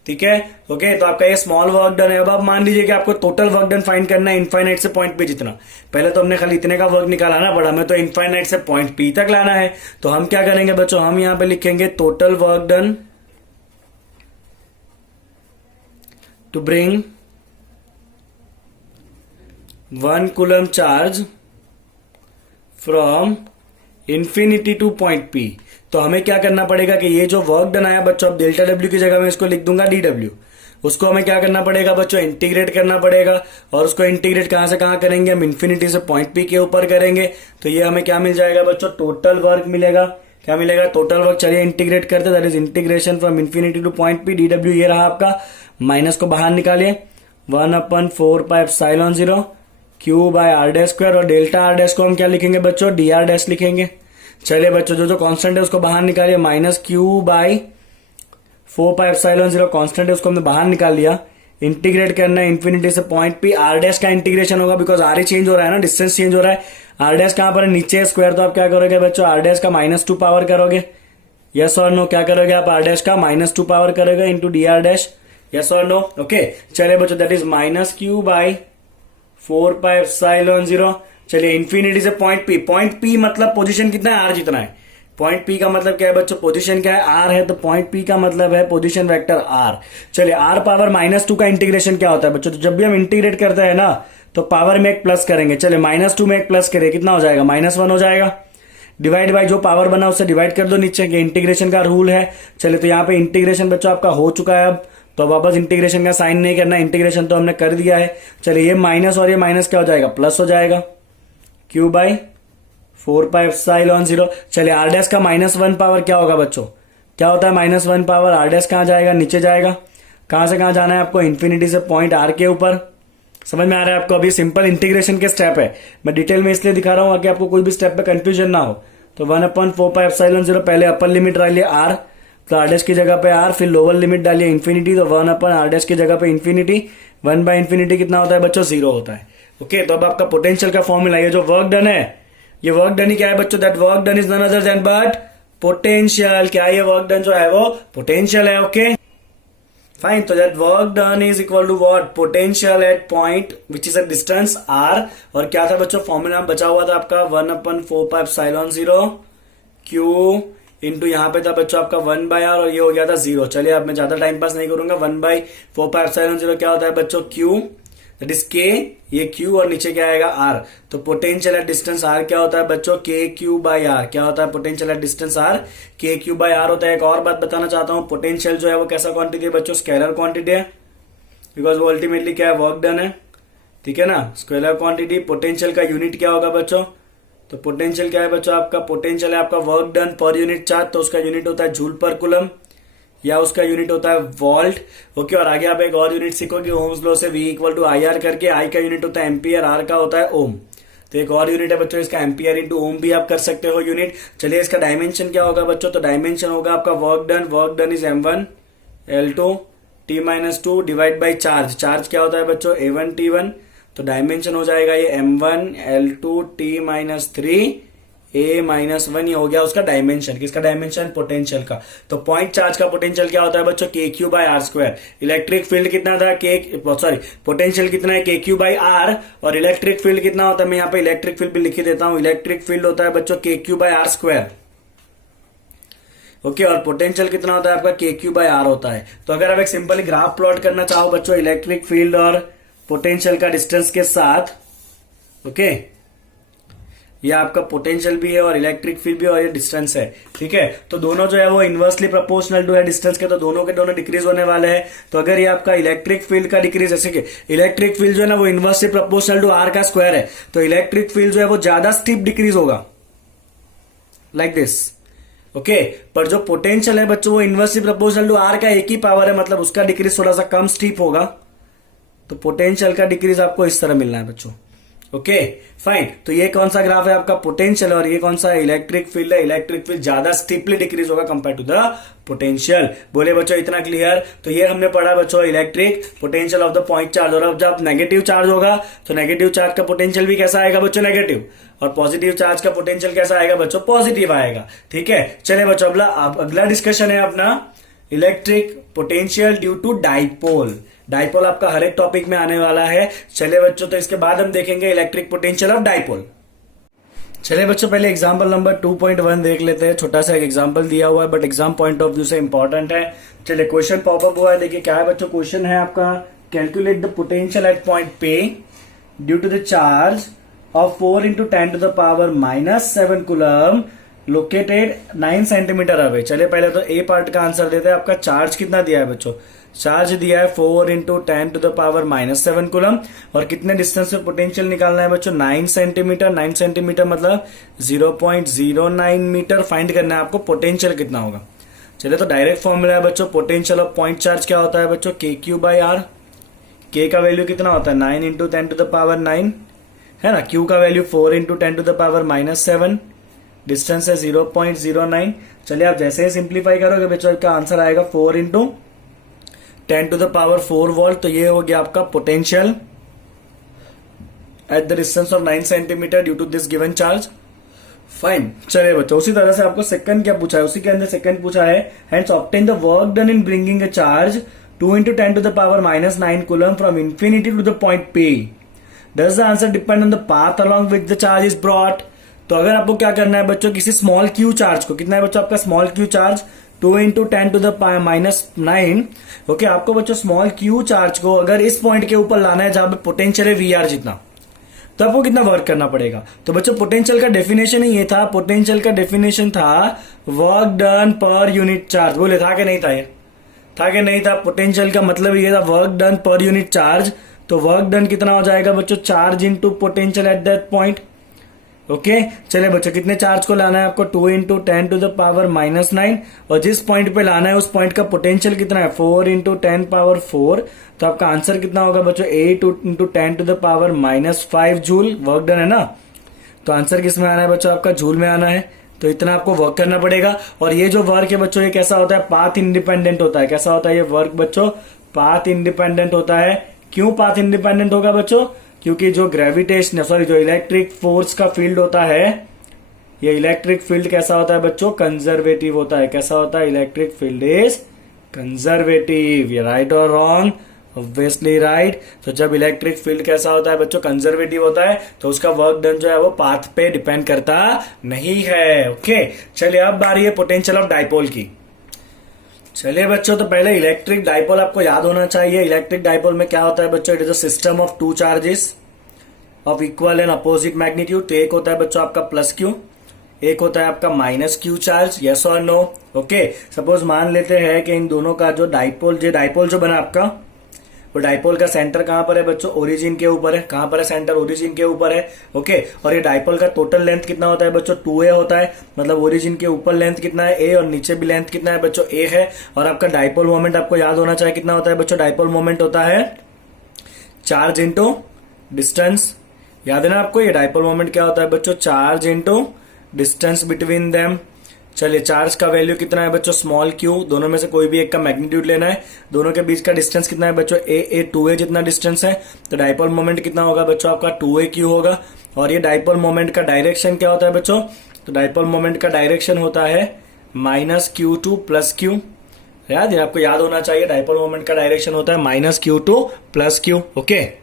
ठीक है, ओके, तो आपका ये स्मॉल वर्क डन है। अब आप मान लीजिए कि आपको टोटल वर्क डन फाइंड करना है इनफाइनाइट से पॉइंट पे जितना। पहले तो हमने खाली इतने का वर्क निकाला ना, बट हमें तो इनफाइनाइट से पॉइंट पी तक लाना है, तो हम क्या करेंगे बच्चों हम यहाँ पे लिखेंगे total work done to bring 1 coulomb charge from infinity to point P। तो हमें क्या करना पड़ेगा कि ये जो वर्क डन आया बच्चों, अब डेल्टा डब्ल्यू की जगह में इसको लिख दूंगा डी डब्ल्यू, उसको हमें क्या करना पड़ेगा बच्चों इंटीग्रेट करना पड़ेगा, और उसको इंटीग्रेट कहां से कहां करेंगे हम इन्फिनिटी से पॉइंट पी के ऊपर करेंगे, तो ये हमें क्या मिल जाएगा बच्चों टोटल वर्क मिलेगा। क्या मिलेगा टोटल वर्क, चलिए इंटीग्रेट करते, that is integration from infinity to point P D W, ये रहा आपका, माइनस को बाहर निकालिए 1/4πε0 Q by R dash square, और डेल्टा आर डैश को हम क्या लिखेंगे बच्चों डी आर डैश लिखेंगे। चलिए बच्चों जो जो कांस्टेंट है उसको बाहर निकालिए, माइनस Q बाई 4πε0 कांस्टेंट है उसको हमने बाहर निकाल लिया। इंटीग्रेट करना है इन्फिनिटी से पॉइंट पी, आर डैश का इंटीग्रेशन होगा बिकॉज आर ही चेंज हो रहा है ना, डिस्टेंस चेंज हो रहा है। आर डैश कहां पर है नीचे स्क्वायर, तो आप क्या करोगे बच्चों आर डैश का -2 पावर करोगे, यस और नो। क्या करोगे आप आर डैश का -2 पावर करोगे into D R dash, yes और नो। ओके, चलिए बच्चों दैट इज -Q बाई 4πε0। चलिए इन्फिनिटी से पॉइंट पी मतलब पोजीशन कितना है आर जितना है, पॉइंट पी का मतलब क्या है बच्चों पोजीशन क्या है आर है, तो पॉइंट पी का मतलब है पोजीशन वेक्टर आर। चलिए आर पावर -2 का इंटीग्रेशन क्या होता है बच्चों, तो जब भी हम इंटीग्रेट करते हैं ना तो पावर में एक प्लस करेंगे। चलिए -2 में एक प्लस करें कितना हो जाएगा -1 हो जाएगा, डिवाइड बाय जो पावर बना उससे डिवाइड कर दो नीचे, के इंटीग्रेशन का रूल है। चलिए तो यहाँ पे इंटीग्रेशन बच्चों आपका हो चुका है, अब तो वापस इंटीग्रेशन का साइन नहीं करना, इंटीग्रेशन तो हमने कर दिया है। चलिए ये माइनस और ये माइनस क्या हो जाएगा प्लस हो जाएगा, Q बाई 4πε0। चलिए आर डैश का -1 पावर क्या होगा बच्चों, क्या होता है -1 पावर, आर डैश कहां जाएगा नीचे जाएगा, कहां से कहां जाना है आपको इन्फिनिटी से पॉइंट आर के ऊपर। समझ में आ रहा है आपको? अभी सिंपल इंटीग्रेशन के स्टेप है, मैं डिटेल में इसलिए दिखा रहा हूं आगे आपको कोई भी स्टेप पे कंफ्यूजन ना हो। तो 1/4πε0 पहले अपर लिमिट डालिए r, तो r डैश की जगह पे r, फिर लोअर लिमिट डालिए इन्फिनिटी, तो 1/r डैश की जगह पे इन्फिनिटी, 1/∞ कितना होता है बच्चों? 0 होता है। ओके, तो अब आपका पोटेंशियल का फॉर्मूला, ये जो वर्क डन है, ये वर्क डन ही क्या है बच्चों? That work done is none other than but potential. क्या ये वर्क डन जो है वो पोटेंशियल है? ओके फाइन, तो that work done is equal to what? Potential at point which is a distance r। और क्या था बच्चों फॉर्मूला बचा हुआ था आपका? 1/4πε0 q इंटू यहाँ पे था बच्चों आपका 1/r, और ये हो गया था 0। चलिए अब मैं ज्यादा टाइम पास नहीं करूंगा। 1/4πε0 क्या होता है बच्चों? q, दैट इज k, ये q और नीचे क्या आएगा? r। तो पोटेंशियल एट डिस्टेंस r क्या होता है बच्चों? kq/r। क्या होता है potential at distance r? kq/r होता है। एक और बात बताना चाहता हूं, पोटेंशियल जो है वो कैसा क्वांटिटी है बच्चों? स्केलर क्वांटिटी है, बिकॉज वो अल्टीमेटली क्या है? वर्क डन है, ठीक है ना? Scalar quantity. पोटेंशियल का यूनिट क्या होगा बच्चों? तो पोटेंशियल क्या है बच्चों आपका? पोटेंशियल है आपका work done per unit charge, तो उसका यूनिट होता है जूल पर कूलम, या उसका यूनिट होता है वोल्ट। ओके, और आगे आप एक और यूनिट सीखोगे ओम्स लॉ से, V इक्वल टू IR करके। I का यूनिट होता है एम्पियर, R का होता है ओम। तो एक और यूनिट है बच्चों इसका एम्पियर इंटू ओम भी आप कर सकते हो यूनिट। चलिए इसका डायमेंशन क्या होगा बच्चों? तो डायमेंशन होगा आपका work done, work done is m1 L2 T-2 divide by charge. Charge क्या होता है बच्चों? A1 T1। तो डायमेंशन हो जाएगा ये m1 L2 T-3 A-1, ये हो गया उसका डायमेंशन। किसका डायमेंशन? पोटेंशियल का। तो पॉइंट चार्ज का पोटेंशियल क्या होता है बच्चों? kq/r²। इलेक्ट्रिक फील्ड कितना था? पोटेंशियल कितना है? kq/r। और इलेक्ट्रिक फील्ड कितना होता है? मैं यहाँ पे इलेक्ट्रिक फील्ड भी लिख देता हूं। इलेक्ट्रिक फील्ड होता है बच्चों kq/r²। ओके, और पोटेंशियल कितना होता है आपका? kq/r होता है। तो अगर आप एक सिंपली ग्राफ प्लॉट करना चाहो बच्चों इलेक्ट्रिक फील्ड और पोटेंशियल का डिस्टेंस के साथ, ओके, ये आपका पोटेंशियल भी है और इलेक्ट्रिक फील्ड भी, और ये डिस्टेंस है, ठीक है? तो दोनों जो है वो इनवर्सली प्रोपोर्शनल टू है डिस्टेंस के, तो दोनों के दोनों डिक्रीज होने वाले हैं। तो अगर ये आपका इलेक्ट्रिक फील्ड का डिक्रीज, जैसे कि इलेक्ट्रिक फील्ड जो है ना वो इनवर्सली प्रोपोर्शनल टू r का स्क्वायर है, तो इलेक्ट्रिक फील्ड जो है वो ज्यादा स्टीप डिक्रीज होगा, लाइक दिस। ओके, पर जो पोटेंशियल है बच्चों वो इनवर्सली प्रोपोर्शनल टू r का एक ही पावर है, मतलब उसका डिक्रीज थोड़ा सा कम स्टीप होगा। तो पोटेंशियल का डिक्रीज आपको इस तरह मिलना है बच्चों। ओके फाइन, तो ये कौन सा ग्राफ है आपका? पोटेंशियल, और ये कौन सा इलेक्ट्रिक फील्ड है? इलेक्ट्रिक फील्ड ज्यादा स्टीपली डिक्रीज होगा कंपेयर टू द पोटेंशियल। बोले बच्चों इतना क्लियर? तो ये हमने पढ़ा बच्चों electric potential of the point charge. और अब जब नेगेटिव चार्ज होगा तो नेगेटिव चार्ज का पोटेंशियल भी कैसा आएगा बच्चों? नेगेटिव। और पॉजिटिव चार्ज का पोटेंशियल कैसा आएगा बच्चों? पॉजिटिव आएगा, ठीक है? चले बच्चों अगला डिस्कशन है अपना electric potential due to dipole. Dipole आपका हर एक टॉपिक में आने वाला है। चले बच्चों, तो इसके बाद हम देखेंगे इलेक्ट्रिक पोटेंशियल ऑफ डाइपोल। चले बच्चों, पहले एग्जांपल नंबर 2.1 देख लेते हैं। छोटा सा एक एग्जांपल दिया हुआ है but exam point of view से इंपॉर्टेंट है। चलिए क्वेश्चन पॉपअप हुआ है, देखिए क्या है बच्चों। क्वेश्चन है आपका, calculate the potential at point पे due to the charge of 4 × 10⁻⁻7 coulomb located 9 centimetre away. चलिए पहले तो ए पार्ट का आंसर देते हैं। आपका चार्ज कितना दिया है बच्चों? चार्ज दिया है 4 × 10⁻⁻7 कूलम, और कितने डिस्टेंस पे पोटेंशियल निकालना है बच्चों? 9 सेंटीमीटर। 9 सेंटीमीटर मतलब 0.09 मीटर फाइंड करना है आपको। पोटेंशियल कितना होगा? चलिए तो डायरेक्ट फॉर्मूला है बच्चों, पोटेंशियल ऑफ पॉइंट चार्ज क्या होता है बच्चों? kq/r। k का वैल्यू कितना होता है? 9 × 10⁻9 है ना। q का वैल्यू 4 × 10⁻7, डिस्टेंस है 0.09। चलिए आप जैसे ही सिंप्लीफाई करोगे बच्चों का आंसर आएगा 4 × 10⁴ वोल्ट। तो ये हो गया आपका potential at the distance of 9 centimetre due to this given charge. Fine, चलिए बच्चों उसी तरह से आपको सेकंड क्या पूछा है, उसी के अंदर सेकंड पूछा है, hence obtain the work done in bringing a charge 2 × 10⁻⁹ coulomb from infinity to the point P। Does the answer depend on the path along which the charge is brought. तो अगर आपको क्या करना है बच्चों, किसी स्मॉल क्यू चार्ज को, कितना है बच्चों आपका स्मॉल क्यू चार्ज? 2 × 10⁻⁹। ओके, आपको बच्चों स्मॉल क्यू चार्ज को अगर इस पॉइंट के ऊपर लाना है जहां पे पोटेंशियल है VR जितना, तो आपको कितना वर्क करना पड़ेगा? तो बच्चों पोटेंशियल का डेफिनेशन ही ये था। पोटेंशियल का डेफिनेशन था work done per unit charge. बोले था कि नहीं था? ये था कि नहीं था? पोटेंशियल का मतलब ये था work done per unit charge. तो वर्क डन कितना हो जाएगा बच्चों? Charge into potential at that point, okay चलिए बच्चों, कितने चार्ज को लाना है आपको? 2 इंटू 10 टू द पावर -9, और जिस पॉइंट पे लाना है उस पॉइंट का पोटेंशियल कितना है? 4 इंटू 10 पावर 4। तो आपका आंसर कितना होगा बच्चों? 8 into 10 to the power -5 joule. Work done है ना? तो आंसर किस में आना है बच्चों? आपका जूल में आना है। तो इतना आपको वर्क करना पड़ेगा। और ये जो वर्क है बच्चों, ये कैसा होता है? पाथ इंडिपेंडेंट होता है। कैसा होता है ये वर्क बच्चों? पाथ इंडिपेंडेंट होता है। क्यों पाथ इंडिपेंडेंट होगा बच्चों? क्योंकि जो ग्रेविटेशन जो इलेक्ट्रिक फोर्स का फील्ड होता है, ये इलेक्ट्रिक फील्ड कैसा होता है बच्चों? कंजर्वेटिव होता है। कैसा होता है? Electric field is conservative. ये राइट और रॉन्ग? Obviously right. तो जब इलेक्ट्रिक फील्ड कैसा होता है बच्चों? कंजर्वेटिव होता है, तो उसका वर्क डन जो है वो पाथ पे डिपेंड करता नहीं है। ओके चलिए, अब बारी है पोटेंशियल ऑफ डाइपोल की। चलिए बच्चों, तो पहले इलेक्ट्रिक डाइपोल आपको याद होना चाहिए। इलेक्ट्रिक डाइपोल में क्या होता है बच्चों? It is a system of 2 charges of equal and opposite magnitude. तो एक होता है बच्चों आपका प्लस क्यू, एक होता है आपका माइनस क्यू चार्ज। यस और नो? ओके सपोज मान लेते हैं कि इन दोनों का जो डाइपोल जो बना आपका, वो डाइपोल का सेंटर कहां पर है बच्चों? ओरिजिन के ऊपर है। कहां पर है सेंटर? ओरिजिन के ऊपर है। ओके और ये डाइपोल का टोटल लेंथ कितना होता है बच्चों? 2a होता है। मतलब ओरिजिन के ऊपर लेंथ कितना है? a, और नीचे भी लेंथ कितना है बच्चों? a है। और आपका डाइपोल मोमेंट आपको याद होना चाहिए कितना होता है बच्चों? डाइपोल मोमेंट होता है चार्ज इंटू डिस्टेंस। याद है ना आपको? ये डाइपोल मोमेंट क्या होता है बच्चों? Charge into distance between them. चलिए, चार्ज का वैल्यू कितना है बच्चों? Small Q. दोनों में से कोई भी एक का मैग्नीट्यूड लेना है। दोनों के बीच का डिस्टेंस कितना है बच्चों? ए 2a जितना डिस्टेंस है। तो डाइपोल मोमेंट कितना होगा बच्चों? आपका 2aq होगा। और ये डाइपोल मोमेंट का डायरेक्शन क्या होता है बच्चों? तो डाइपोल मोमेंट का डायरेक्शन होता है -q2 प्लस q। याद है आपको? याद होना चाहिए, डाइपोल मोमेंट का डायरेक्शन होता है -q2 प्लस q। ओके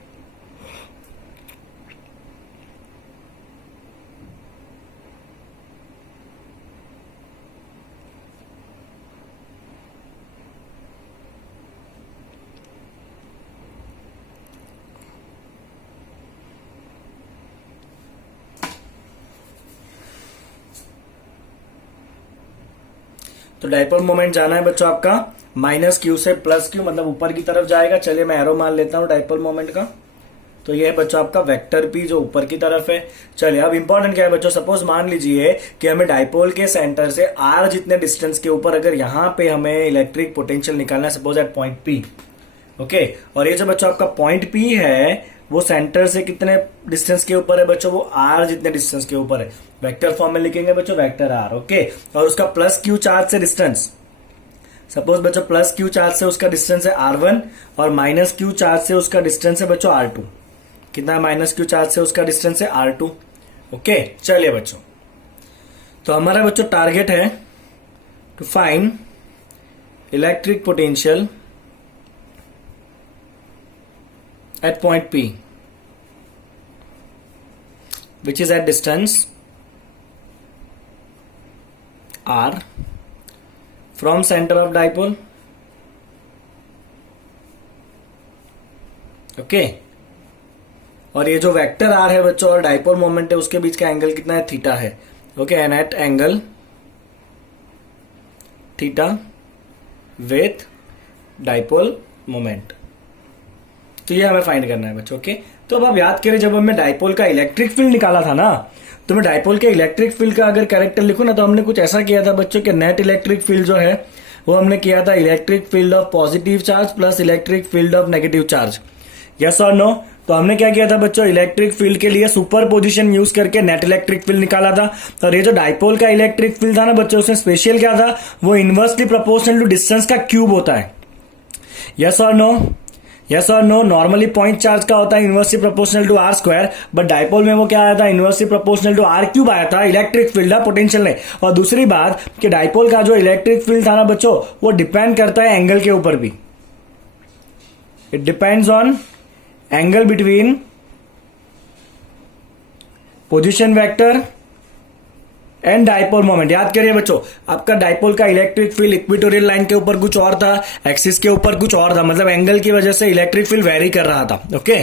तो डाइपोल मोमेंट जाना है बच्चों आपका -q से +q, मतलब ऊपर की तरफ जाएगा। चलिए मैं एरो मान लेता हूं डाइपोल मोमेंट का। तो ये है बच्चों आपका वेक्टर p जो ऊपर की तरफ है। चलिए अब इंपॉर्टेंट क्या है बच्चों? सपोज मान लीजिए कि हमें डाइपोल के सेंटर से r जितने डिस्टेंस के ऊपर अगर यहां पे हमें इलेक्ट्रिक पोटेंशियल निकालना है, suppose at point p। Okay और ये जो बच्चों आपका पॉइंट p है वो सेंटर से कितने डिस्टेंस के ऊपर है बच्चों? वो r जितने डिस्टेंस के ऊपर है। वेक्टर फॉर्म में लिखेंगे बच्चों वेक्टर r। ओके और उसका +q चार्ज से डिस्टेंस, सपोज बच्चों +q चार्ज से उसका डिस्टेंस है r1 और -q चार्ज से उसका डिस्टेंस है बच्चों r2। कितना है? -q चार्ज से उसका डिस्टेंस है r2। ओके चलिए बच्चों, तो हमारा बच्चों टारगेट है to find electric potential at point P, which is at distance r from center of dipole. Okay और ये जो वेक्टर r है बच्चों और डाइपोल मोमेंट है उसके बीच का एंगल कितना है? थीटा है। Okay and at angle theta with dipole moment. तो ये हमें फाइंड करना है बच्चों। ओके तो अब आप याद करें, जब हमने डाइपोल का इलेक्ट्रिक फील्ड निकाला था ना, तो मैं डाइपोल के इलेक्ट्रिक फील्ड का अगर कैरेक्टर लिखूं ना, तो हमने कुछ ऐसा किया था बच्चों कि नेट इलेक्ट्रिक फील्ड जो है वो हमने किया था electric field of positive charge plus electric field of negative charge. Yes और नो? तो हमने क्या किया था बच्चों? इलेक्ट्रिक फील्ड के लिए सुपर पोजिशन यूज करके नेट इलेक्ट्रिक फील्ड निकाला था। और ये जो डाइपोल का इलेक्ट्रिक फील्ड था ना बच्चों, उसमें स्पेशल क्या था? वो इनवर्सली प्रोपोर्शनल टू डिस्टेंस का क्यूब होता है। यस और नो? यस और नो? नॉर्मली पॉइंट चार्ज का होता है inversely proportional to r square, but dipole में वो क्या आया था? Inversely proportional to r cube आया था। इलेक्ट्रिक फील्ड है, पोटेंशियल नहीं। और दूसरी बात कि डाइपोल का जो इलेक्ट्रिक फील्ड था ना बच्चों, वो डिपेंड करता है एंगल के ऊपर भी। It depends on angle between position vector and dipole moment. याद करिए बच्चों, आपका डाइपोल का इलेक्ट्रिक फील्ड इक्वेटोरियल लाइन के ऊपर कुछ और था, एक्सिस के ऊपर कुछ और था, मतलब एंगल की वजह से इलेक्ट्रिक फील्ड वेरी कर रहा था। ओके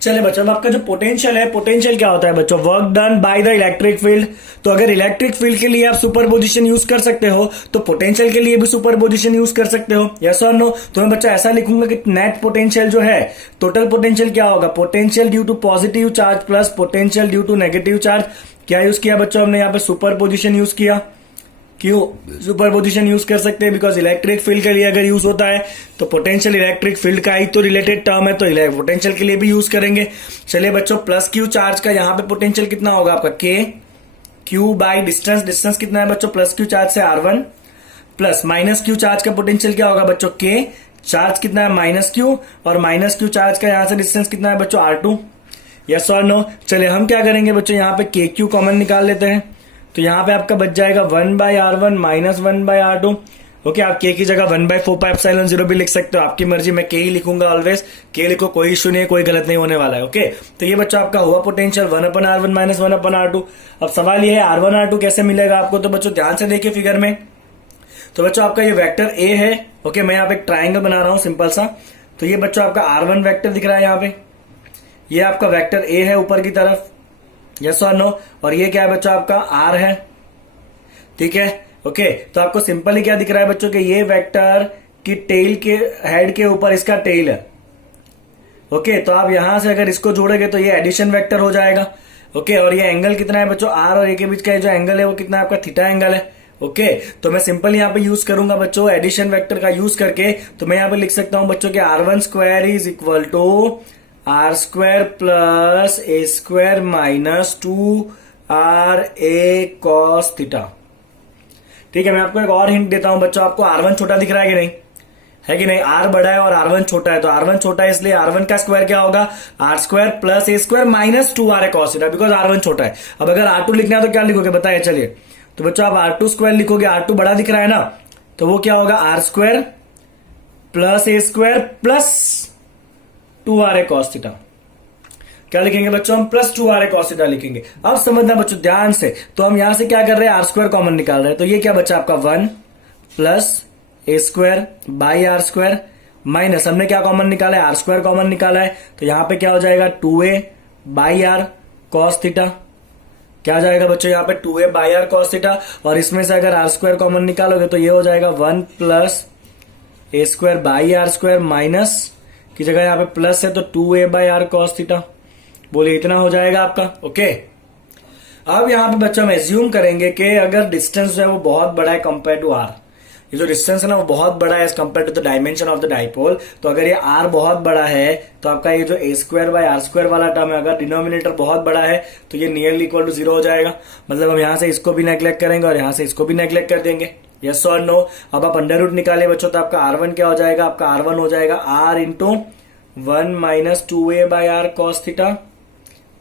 चलिए बच्चों, अब आपका जो पोटेंशियल है, पोटेंशियल क्या होता है बच्चों? Work done by the electric field. तो अगर इलेक्ट्रिक फील्ड के लिए आप सुपरपोजिशन यूज कर सकते हो, तो पोटेंशियल के लिए भी सुपरपोजिशन यूज कर सकते हो। यस और नो? तो मैं बच्चा ऐसा लिखूंगा कि नेट पोटेंशियल जो है, टोटल पोटेंशियल क्या होगा? Potential due to positive charge plus potential due to negative charge. क्या यूज किया बच्चों हमने यहाँ पे? सुपरपोजिशन यूज किया। क्यों सुपरपोजिशन यूज कर सकते हैं? बिकॉज इलेक्ट्रिक फील्ड के लिए अगर यूज होता है तो पोटेंशियल इलेक्ट्रिक फील्ड का ही तो रिलेटेड टर्म है, तो पोटेंशियल के लिए भी यूज करेंगे। चलिए बच्चों, प्लस क्यू चार्ज का यहाँ पे पोटेंशियल कितना होगा आपका? के क्यू बाई डिस्टेंस। डिस्टेंस कितना है बच्चों? प्लस क्यू चार्ज से R1 plus minus Q charge का पोटेंशियल क्या होगा बच्चों? के चार्ज कितना है? माइनस क्यू, और माइनस क्यू चार्ज का यहाँ से डिस्टेंस कितना है बच्चों? R2। यस और नो? चलिए हम क्या करेंगे बच्चों, यहाँ पे के क्यू कॉमन निकाल लेते हैं। तो यहाँ पे आपका बच जाएगा 1/R1 माइनस 1/R2। ओके, आप के की जगह 1/4πε0 भी लिख सकते हो, आपकी मर्जी। मैं के ही लिखूंगा ऑलवेज। के लिखो, कोई इश्यू नहीं है, कोई गलत नहीं होने वाला है। ओके, तो ये बच्चों आपका हुआ पोटेंशियल 1/R1 माइनस 1/R2। अब सवाल ये है R1 R2 कैसे मिलेगा आपको? तो बच्चों ध्यान से देखिए फिगर में। तो बच्चों आपका ये वेक्टर ए है। ओके, मैं यहाँ पे एक ट्राइंगल बना रहा हूं सिंपल सा। तो ये बच्चों आपका R1 वेक्टर दिख रहा है यहाँ पे, ये आपका वेक्टर ए है ऊपर की तरफ। यस और नो? और ये क्या है बच्चों? आपका आर है। ठीक है, ओके। तो आपको सिंपली क्या दिख रहा है बच्चों? कि ये वेक्टर की टेल के हेड के ऊपर इसका टेल है। ओके, तो आप यहां से अगर इसको जोड़ोगे तो ये एडिशन वेक्टर हो जाएगा। ओके, और ये एंगल कितना है बच्चों? आर और ए के बीच का जो एंगल है वो कितना है आपका? थीटा एंगल है। ओके, तो मैं सिंपल यहाँ पे यूज करूंगा बच्चों एडिशन वेक्टर का यूज करके। तो मैं यहाँ पे लिख सकता हूं बच्चों कि R1 square is equal to R square plus A square minus 2RA cos theta. ठीक है, मैं आपको एक और हिंट देता हूं बच्चों। आपको R1 छोटा दिख रहा है कि नहीं? है कि नहीं? R बड़ा है और R1 छोटा है, तो R1 छोटा है इसलिए R1 का स्क्वायर क्या होगा? R square plus A square minus 2RA cos theta, because R1 छोटा है। अब अगर R2 लिखना है तो क्या लिखोगे बताइए? चलिए, तो बच्चों आप R2 स्क्वायर लिखोगे, R2 बड़ा दिख रहा है ना, तो वो क्या होगा? R square plus A square plus 2RA cos theta. क्या लिखेंगे बच्चों? हम प्लस 2RA cos थीटा लिखेंगे। अब समझना बच्चों ध्यान से, तो हम यहां से क्या कर रहे हैं? R स्क्वायर कॉमन निकाल रहे हैं। तो ये क्या बच्चा आपका 1 plus A square by R square minus हमने क्या कॉमन निकाला है? R स्क्वायर कॉमन निकाला है। तो यहां पे क्या हो जाएगा? 2A by R cos theta. क्या हो जाएगा बच्चों यहाँ पे? 2A by R cos theta. और इसमें से अगर R स्क्वायर कॉमन निकालोगे तो ये हो जाएगा 1 plus A square by R square minus की जगह यहाँ पे प्लस है तो 2A by R cos theta. बोले इतना हो जाएगा आपका। ओके, अब यहाँ पे बच्चा हम एज्यूम करेंगे कि अगर डिस्टेंस जो है वो बहुत बड़ा है कंपेयर टू R, ये जो डिस्टेंस है ना वो बहुत बड़ा है as compared to the dimension of the dipole. तो अगर ये R बहुत बड़ा है तो आपका ये जो ए स्क्वायर बाई R स्क्वायर वाला टर्म है, अगर डिनोमिनेटर बहुत बड़ा है तो ये नियरली इक्वल टू 0 हो जाएगा। मतलब हम यहाँ से इसको भी नेग्लेक्ट करेंगे और यहाँ से इसको भी नेग्लेक्ट कर देंगे। यस और नो? अब आप अंडर रूट निकाले बच्चों, तो आपका R1 क्या हो जाएगा? आपका R1 हो जाएगा R into 1 minus 2A by R cos theta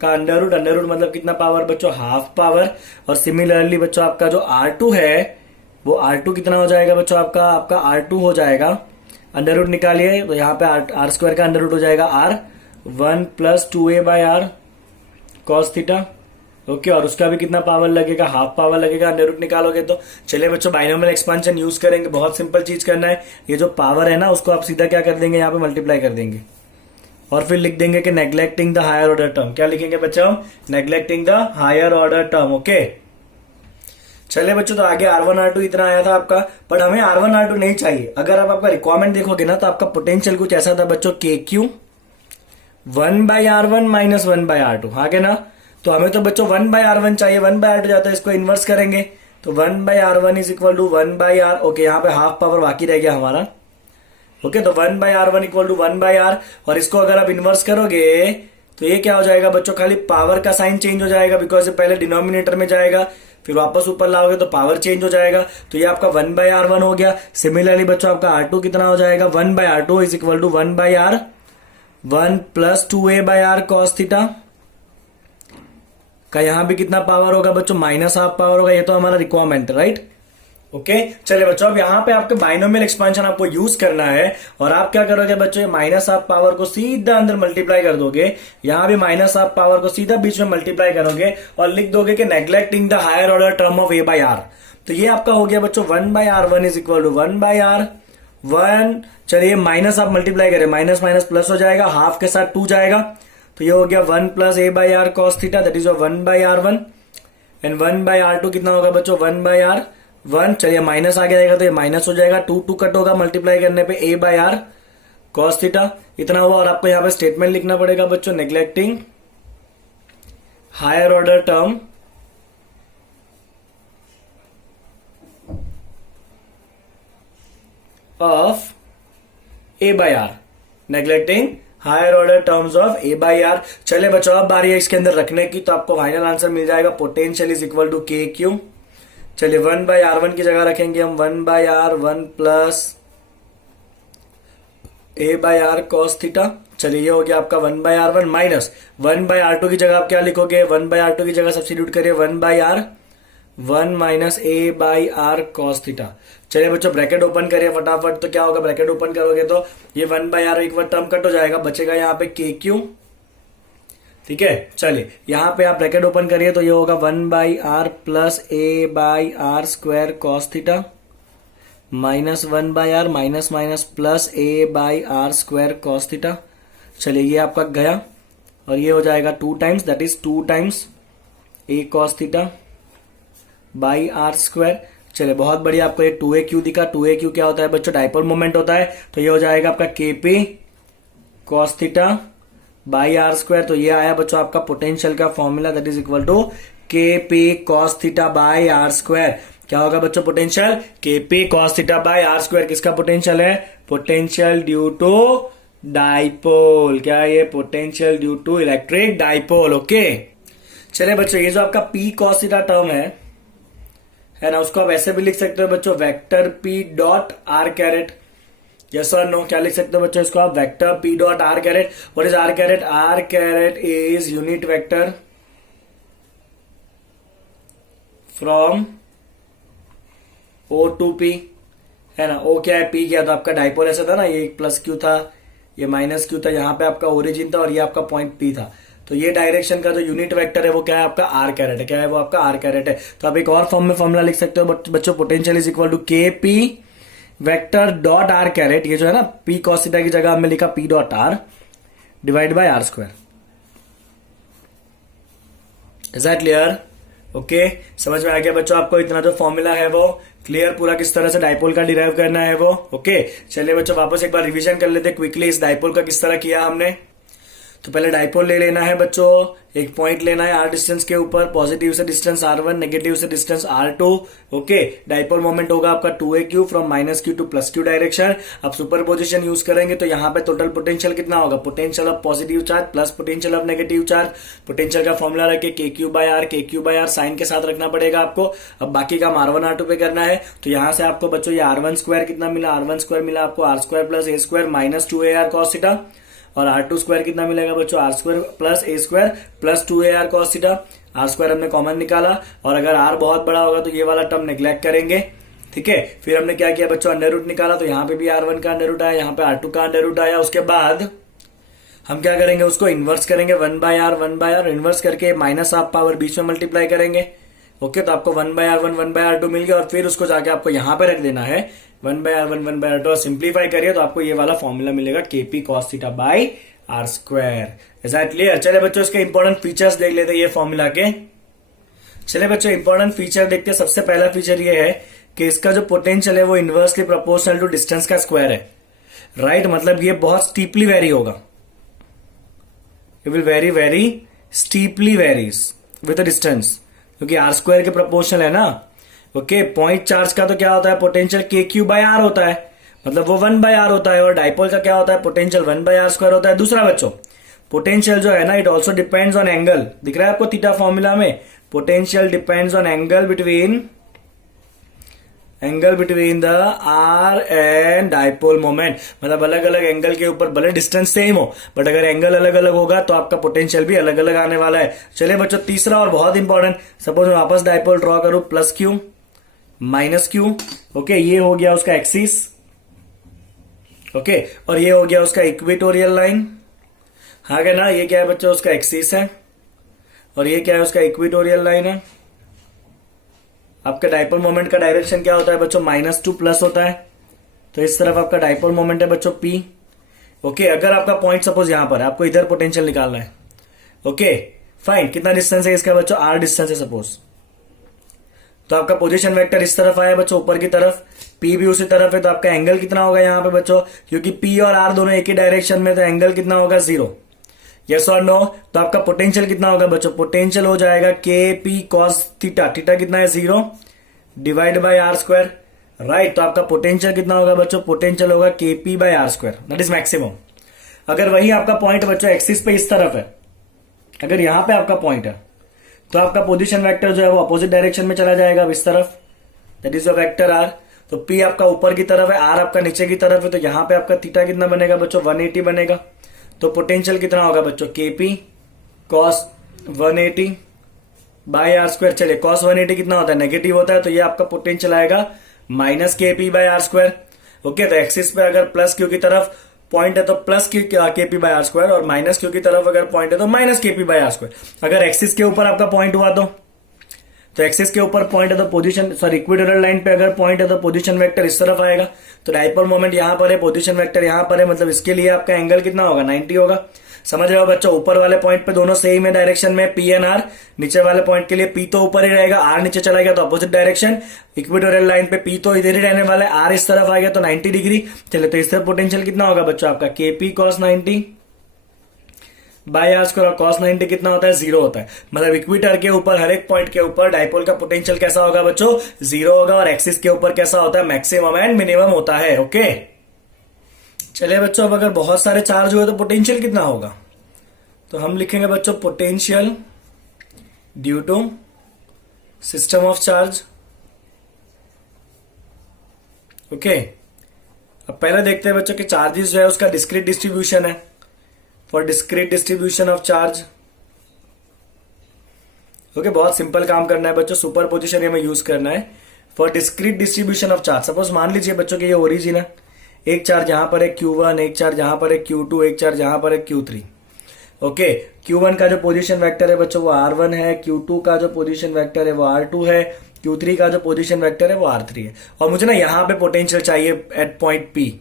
का अंडर रूट मतलब कितना पावर बच्चों? Half power. और सिमिलरली बच्चों आपका जो R2 है वो R2 कितना हो जाएगा बच्चों? आपका R2 हो जाएगा, अंडर रूट निकालिए तो यहाँ पे R स्क्वायर का अंडर रूट हो जाएगा R 1 plus 2A by R cos theta. Okay, और उसका भी कितना पावर लगेगा? हाफ पावर लगेगा अंडर रूट निकालोगे तो। चलिए बच्चों बाइनोमियल एक्सपेंशन यूज करेंगे, बहुत सिंपल चीज करना है। ये जो पावर है ना उसको आप सीधा क्या कर देंगे? यहाँ पे मल्टीप्लाई कर देंगे और फिर लिख देंगे कि neglecting the higher order term. क्या लिखेंगे बच्चों? Neglecting the higher order term. Okay, चलिए बच्चों, तो आगे R1 R2 इतना आया था आपका, बट हमें R1 R2 नहीं चाहिए। अगर आप आपका रिक्वायरमेंट देखोगे ना तो आपका पोटेंशियल कुछ ऐसा था बच्चों, KQ 1/R1 माइनस 1/R2। आगे ना, तो हमें तो बच्चों 1/R1 चाहिए, 1/R2 जाता है, इसको इन्वर्स करेंगे तो 1/R1 is equal to 1/R। Okay, यहाँ पे हाफ पावर बाकी रह गया हमारा। ओके, तो 1/R1 इक्वल टू 1/R, और इसको अगर आप इन्वर्स करोगे तो ये क्या हो जाएगा बच्चों? खाली पावर का साइन चेंज हो जाएगा, बिकॉज ये पहले डिनोमिनेटर में जाएगा, फिर वापस ऊपर लाओगे तो पावर चेंज हो जाएगा। तो ये आपका 1/R1 हो गया। सिमिलरली बच्चों आपका R2 कितना हो जाएगा? 1/R2 is equal to 1/R 1 plus 2A by R cos theta का यहां भी कितना पावर होगा बच्चों? माइनस हाफ पावर होगा। ये तो हमारा रिक्वायरमेंट है, राइट? ओके, चलिए बच्चों, अब यहाँ पे आपके बाइनोमियल एक्सपेंशन आपको यूज करना है, और आप क्या करोगे बच्चों? ये माइनस हाफ पावर को सीधा अंदर मल्टीप्लाई कर दोगे, यहाँ भी माइनस हाफ पावर को सीधा बीच में मल्टीप्लाई करोगे और लिख दोगे कि neglecting the higher order term of A by R। तो ये आपका हो गया बच्चों 1/R1 is equal to 1/R 1। चलिए माइनस आप मल्टीप्लाई करें, माइनस माइनस प्लस हो जाएगा, हाफ के साथ 2 जाएगा, तो ये हो गया 1 plus A by R cos theta, that is 1/r1 and 1/r2 कितना होगा बच्चों 1/r1। चलिए माइनस आगे आएगा तो ये माइनस हो जाएगा, 2 कट होगा मल्टीप्लाई करने पे a by R cos theta इतना हुआ। और आपको यहाँ पे स्टेटमेंट लिखना पड़ेगा बच्चों, neglecting higher order term of a by R, neglecting higher order terms of a by R. चले बच्चों अब बारी है इसके अंदर रखने की, तो आपको फाइनल आंसर मिल जाएगा potential is equal to K Q. चलिए 1/r1 की जगह रखेंगे हम 1/r1 plus a by R cos theta. चलिए ये हो गया आपका 1/r1 माइनस 1/r2 की जगह आप क्या लिखोगे, 1/r2 की जगह सब्स्टिट्यूट करिए 1/r1 minus a by R cos theta. चलिए बच्चों ब्रैकेट ओपन करिए फटाफट, तो क्या होगा ब्रैकेट ओपन करोगे तो ये 1/r एक बार टर्म कट हो जाएगा, बचेगा यहाँ पे के क्यू। ठीक है, चलिए यहाँ पे आप ब्रैकेट ओपन करिए तो ये होगा 1/r plus a by R square cos theta minus 1/r minus minus plus a by R square cos theta. चलिए ये आपका गया और ये हो जाएगा 2 times, that is 2 times a cos theta by R square. चलिए बहुत बढ़िया, आपको ये 2aq दिखा। 2aq क्या होता है बच्चों, डाइपोल मोमेंट होता है, तो ये हो जाएगा आपका kp cos theta by R square. तो ये आया बच्चों आपका पोटेंशियल का formula, that is equal to kp cos theta by R square. क्या होगा बच्चों potential, kp cos theta by R square. किसका पोटेंशियल है, पोटेंशियल ड्यू टू डाइपोल। क्या ये potential due to electric dipole. Okay चलिए बच्चों ये जो आपका p cos थीटा टर्म है ना, उसको आप ऐसे भी लिख सकते हो बच्चों vector p dot R caret. Yes और नो, क्या लिख सकते हो बच्चों इसको आप, vector p dot R caret. What is R caret, R caret is unit vector from o to p, है ना। o क्या है, p क्या, तो आपका डाइपोल ऐसा था ना, ये प्लस q था, ये माइनस q था, यहाँ पे आपका ओरिजिन था और ये आपका पॉइंट p था। तो ये डायरेक्शन का जो यूनिट वेक्टर है वो क्या है आपका आर कैरेट है। क्या है वो आपका आर कैरेट है। तो आप एक और फॉर्म में फॉर्मूला लिख सकते हो बच्चों, potential is equal to K P vector dot R caret. ये जो है ना p cos थीटा की जगह हमने लिखा p dot R divide by R square. Is that clear? Okay समझ में आ गया बच्चों आपको, इतना जो फॉर्मूला है वो क्लियर, पूरा किस तरह से डाइपोल का डिराइव करना है वो। ओके चलिए बच्चों वापस एक बार रिवीजन कर लेते क्विकली, इस डाइपोल का किस तरह किया हमने। तो पहले डाइपोल ले लेना है बच्चों, एक पॉइंट लेना है r डिस्टेंस के ऊपर, पॉजिटिव से डिस्टेंस r1, नेगेटिव से distance r2। Okay dipole moment होगा आपका 2aq from minus q to plus q direction. अब सुपरपोजिशन यूज करेंगे तो यहाँ पे टोटल पोटेंशियल कितना होगा, potential of positive charge plus potential of negative charge. Potential का फॉर्मूला रखे k q बाय r साइन के साथ रखना पड़ेगा आपको। अब बाकी काम r1 r2 पे करना है, तो यहाँ से आपको बच्चों ये r1 स्क्वायर कितना मिला, r1 स्क्वायर मिला आपको r square plus a square minus 2ar cos theta, और r2 स्क्वायर कितना मिलेगा बच्चों, r square plus a square plus 2ar cos theta. r square हमने कॉमन निकाला, और अगर r बहुत बड़ा होगा तो ये वाला टर्म नेग्लेक्ट करेंगे। ठीक है, फिर हमने क्या किया बच्चों, अंडर रूट निकाला, तो यहाँ पे भी r1 का अंडर रूट आया, यहाँ पे r2 का अंडर रूट आया। उसके बाद हम क्या करेंगे, उसको इन्वर्स करेंगे 1/r इन्वर्स करके माइनस हाफ पावर बीच में मल्टीप्लाई करेंगे। ओके तो आपको 1/r1 1/r2 मिल गया, और फिर उसको जाके आपको यहाँ पे रख देना है 1/r1 1/r2, सिंप्लीफाई करिए तो आपको ये वाला फॉर्मूला मिलेगा kp cos theta by R square. Is that clear? चले बच्चों इसके इंपॉर्टेंट फीचर्स देख लेते हैं ये फॉर्मूला के। चले बच्चों इंपॉर्टेंट फीचर देखते हैं। सबसे पहला फीचर ये है कि इसका जो पोटेंशियल है वो इनवर्सली प्रोपोर्शनल टू डिस्टेंस का स्क्वायर है। राइट मतलब ये बहुत स्टीपली वेरी होगा, it will very very steeply varies with distance, क्योंकि आर स्क्वायर के प्रोपोर्शनल है ना। ओके पॉइंट चार्ज का तो क्या होता है, पोटेंशियल के क्यू बाय आर होता है, मतलब वो 1/r होता है, और डाइपोल का क्या होता है, पोटेंशियल 1/r स्क्वायर होता है। दूसरा बच्चों पोटेंशियल जो है ना, it also depends on angle, दिख रहा है आपको थीटा फॉर्मूला में, potential depends on angle between the R and dipole moment. मतलब अलग अलग एंगल के ऊपर भले डिस्टेंस सेम हो, बट अगर एंगल अलग अलग होगा तो आपका पोटेंशियल भी अलग अलग आने वाला है। चलिए बच्चों तीसरा और बहुत इंपॉर्टेंट, सपोज मैं वापस डाइपोल ड्रॉ करूं, plus Q minus Q. Okay ये हो गया उसका एक्सिस, ओके और ये हो गया उसका इक्वेटोरियल लाइन। हाँ क्या ना, ये क्या है बच्चों, उसका एक्सिस है, और ये क्या है उसका इक्वेटोरियल लाइन है। आपका डाइपोल मोमेंट का डायरेक्शन क्या होता है बच्चों, -2 प्लस होता है, तो इस तरफ आपका डाइपोल मोमेंट है बच्चों P। ओके अगर आपका पॉइंट सपोज यहां पर है, आपको इधर पोटेंशियल निकालना है, ओके फाइन, कितना डिस्टेंस है इसका बच्चों, r डिस्टेंस है सपोज। तो आपका पोजीशन वेक्टर इस तरफ आया बच्चों ऊपर की तरफ, P भी उसी तरफ है, तो आपका एंगल कितना होगा यहाँ पे बच्चों, क्योंकि P और R दोनों एक ही डायरेक्शन में, तो एंगल कितना होगा 0। यस और नो। तो आपका पोटेंशियल कितना होगा बच्चों, पोटेंशियल हो जाएगा KP cos थीटा, थीटा कितना है 0 divide by r square, right. तो आपका पोटेंशियल कितना होगा बच्चों, पोटेंशियल होगा KP by r square, that is maximum. अगर वही आपका पॉइंट बच्चों एक्सिस पे इस तरफ है, अगर यहां पे आपका पॉइंट है, तो आपका पोजीशन वेक्टर जो है वो अपोजिट डायरेक्शन में चला जाएगा इस तरफ, that is a vector r। तो P आपका ऊपर की तरफ है, R आपका नीचे की तरफ है, तो यहां पे आपका थीटा कितना बनेगा बच्चों, 180 बनेगा। तो पोटेंशियल कितना होगा बच्चों, KP cos 180 by r square. चलिए cos 180 कितना होता है, नेगेटिव होता है, तो ये आपका पोटेंशियल आएगा minus KP by r square. Okay, तो एक्सिस पे अगर प्लस क्यू की तरफ पॉइंट है तो plus KP by r square, और माइनस क्यू की तरफ अगर पॉइंट है तो minus KP by r square. अगर एक्सिस के ऊपर आपका पॉइंट हुआ तो एक्सिस के ऊपर पॉइंट है तो पोजीशन, सॉरी इक्वेटोरियल लाइन पे अगर पॉइंट है तो पोजीशन वेक्टर इस तरफ आएगा। तो डाइपोल मोमेंट यहां पर है, पोजीशन वेक्टर यहां पर है, मतलब इसके लिए आपका एंगल कितना होगा, 90 होगा। समझ रहे हो बच्चों, ऊपर वाले पॉइंट पे दोनों सेम है डायरेक्शन में, P एंड R। नीचे वाले पॉइंट के लिए P तो ऊपर ही रहेगा, R नीचे चला गया तो अपोजिट डायरेक्शन। इक्वेटोरियल लाइन पे P तो इधर ही रहने वाला है, R इस तरफ आ गया तो 90 डिग्री। चलिए, तो इस तरफ पोटेंशियल कितना होगा बच्चों आपका, KP cos 90 by r square, और cos 90 कितना होता है, 0 होता है। मतलब इक्वेटर के ऊपर हर एक पॉइंट के ऊपर डाइपोल का पोटेंशियल कैसा होगा बच्चों, 0 होगा, और एक्सिस के ऊपर कैसा होता है, मैक्सिमम एंड मिनिमम होता है। ओके, चलिए बच्चों, अब अगर बहुत सारे चार्ज हुए तो पोटेंशियल कितना होगा, तो हम लिखेंगे बच्चों potential due to system of charge. Okay, अब पहले देखते हैं बच्चों कि चार्जेस जो है उसका डिस्क्रीट डिस्ट्रीब्यूशन है। For discrete distribution of charge, okay, बहुत सिंपल काम करना है बच्चों, सुपर पोजिशन हमें यूज करना है for discrete distribution of charge. Suppose मान लीजिए बच्चों कि ये ओरिजिन है, एक चार्ज यहां पर है Q1, एक चार्ज यहां पर है Q2, एक चार्ज यहां पर है Q3। ओके, Q1 का जो पोजीशन वेक्टर है बच्चों वो R1 है, Q2 का जो पोजीशन वेक्टर है वो R2 है, Q3 का जो पोजीशन वेक्टर है वो R3 है। और मुझे ना यहां पे पोटेंशियल चाहिए एट पॉइंट P।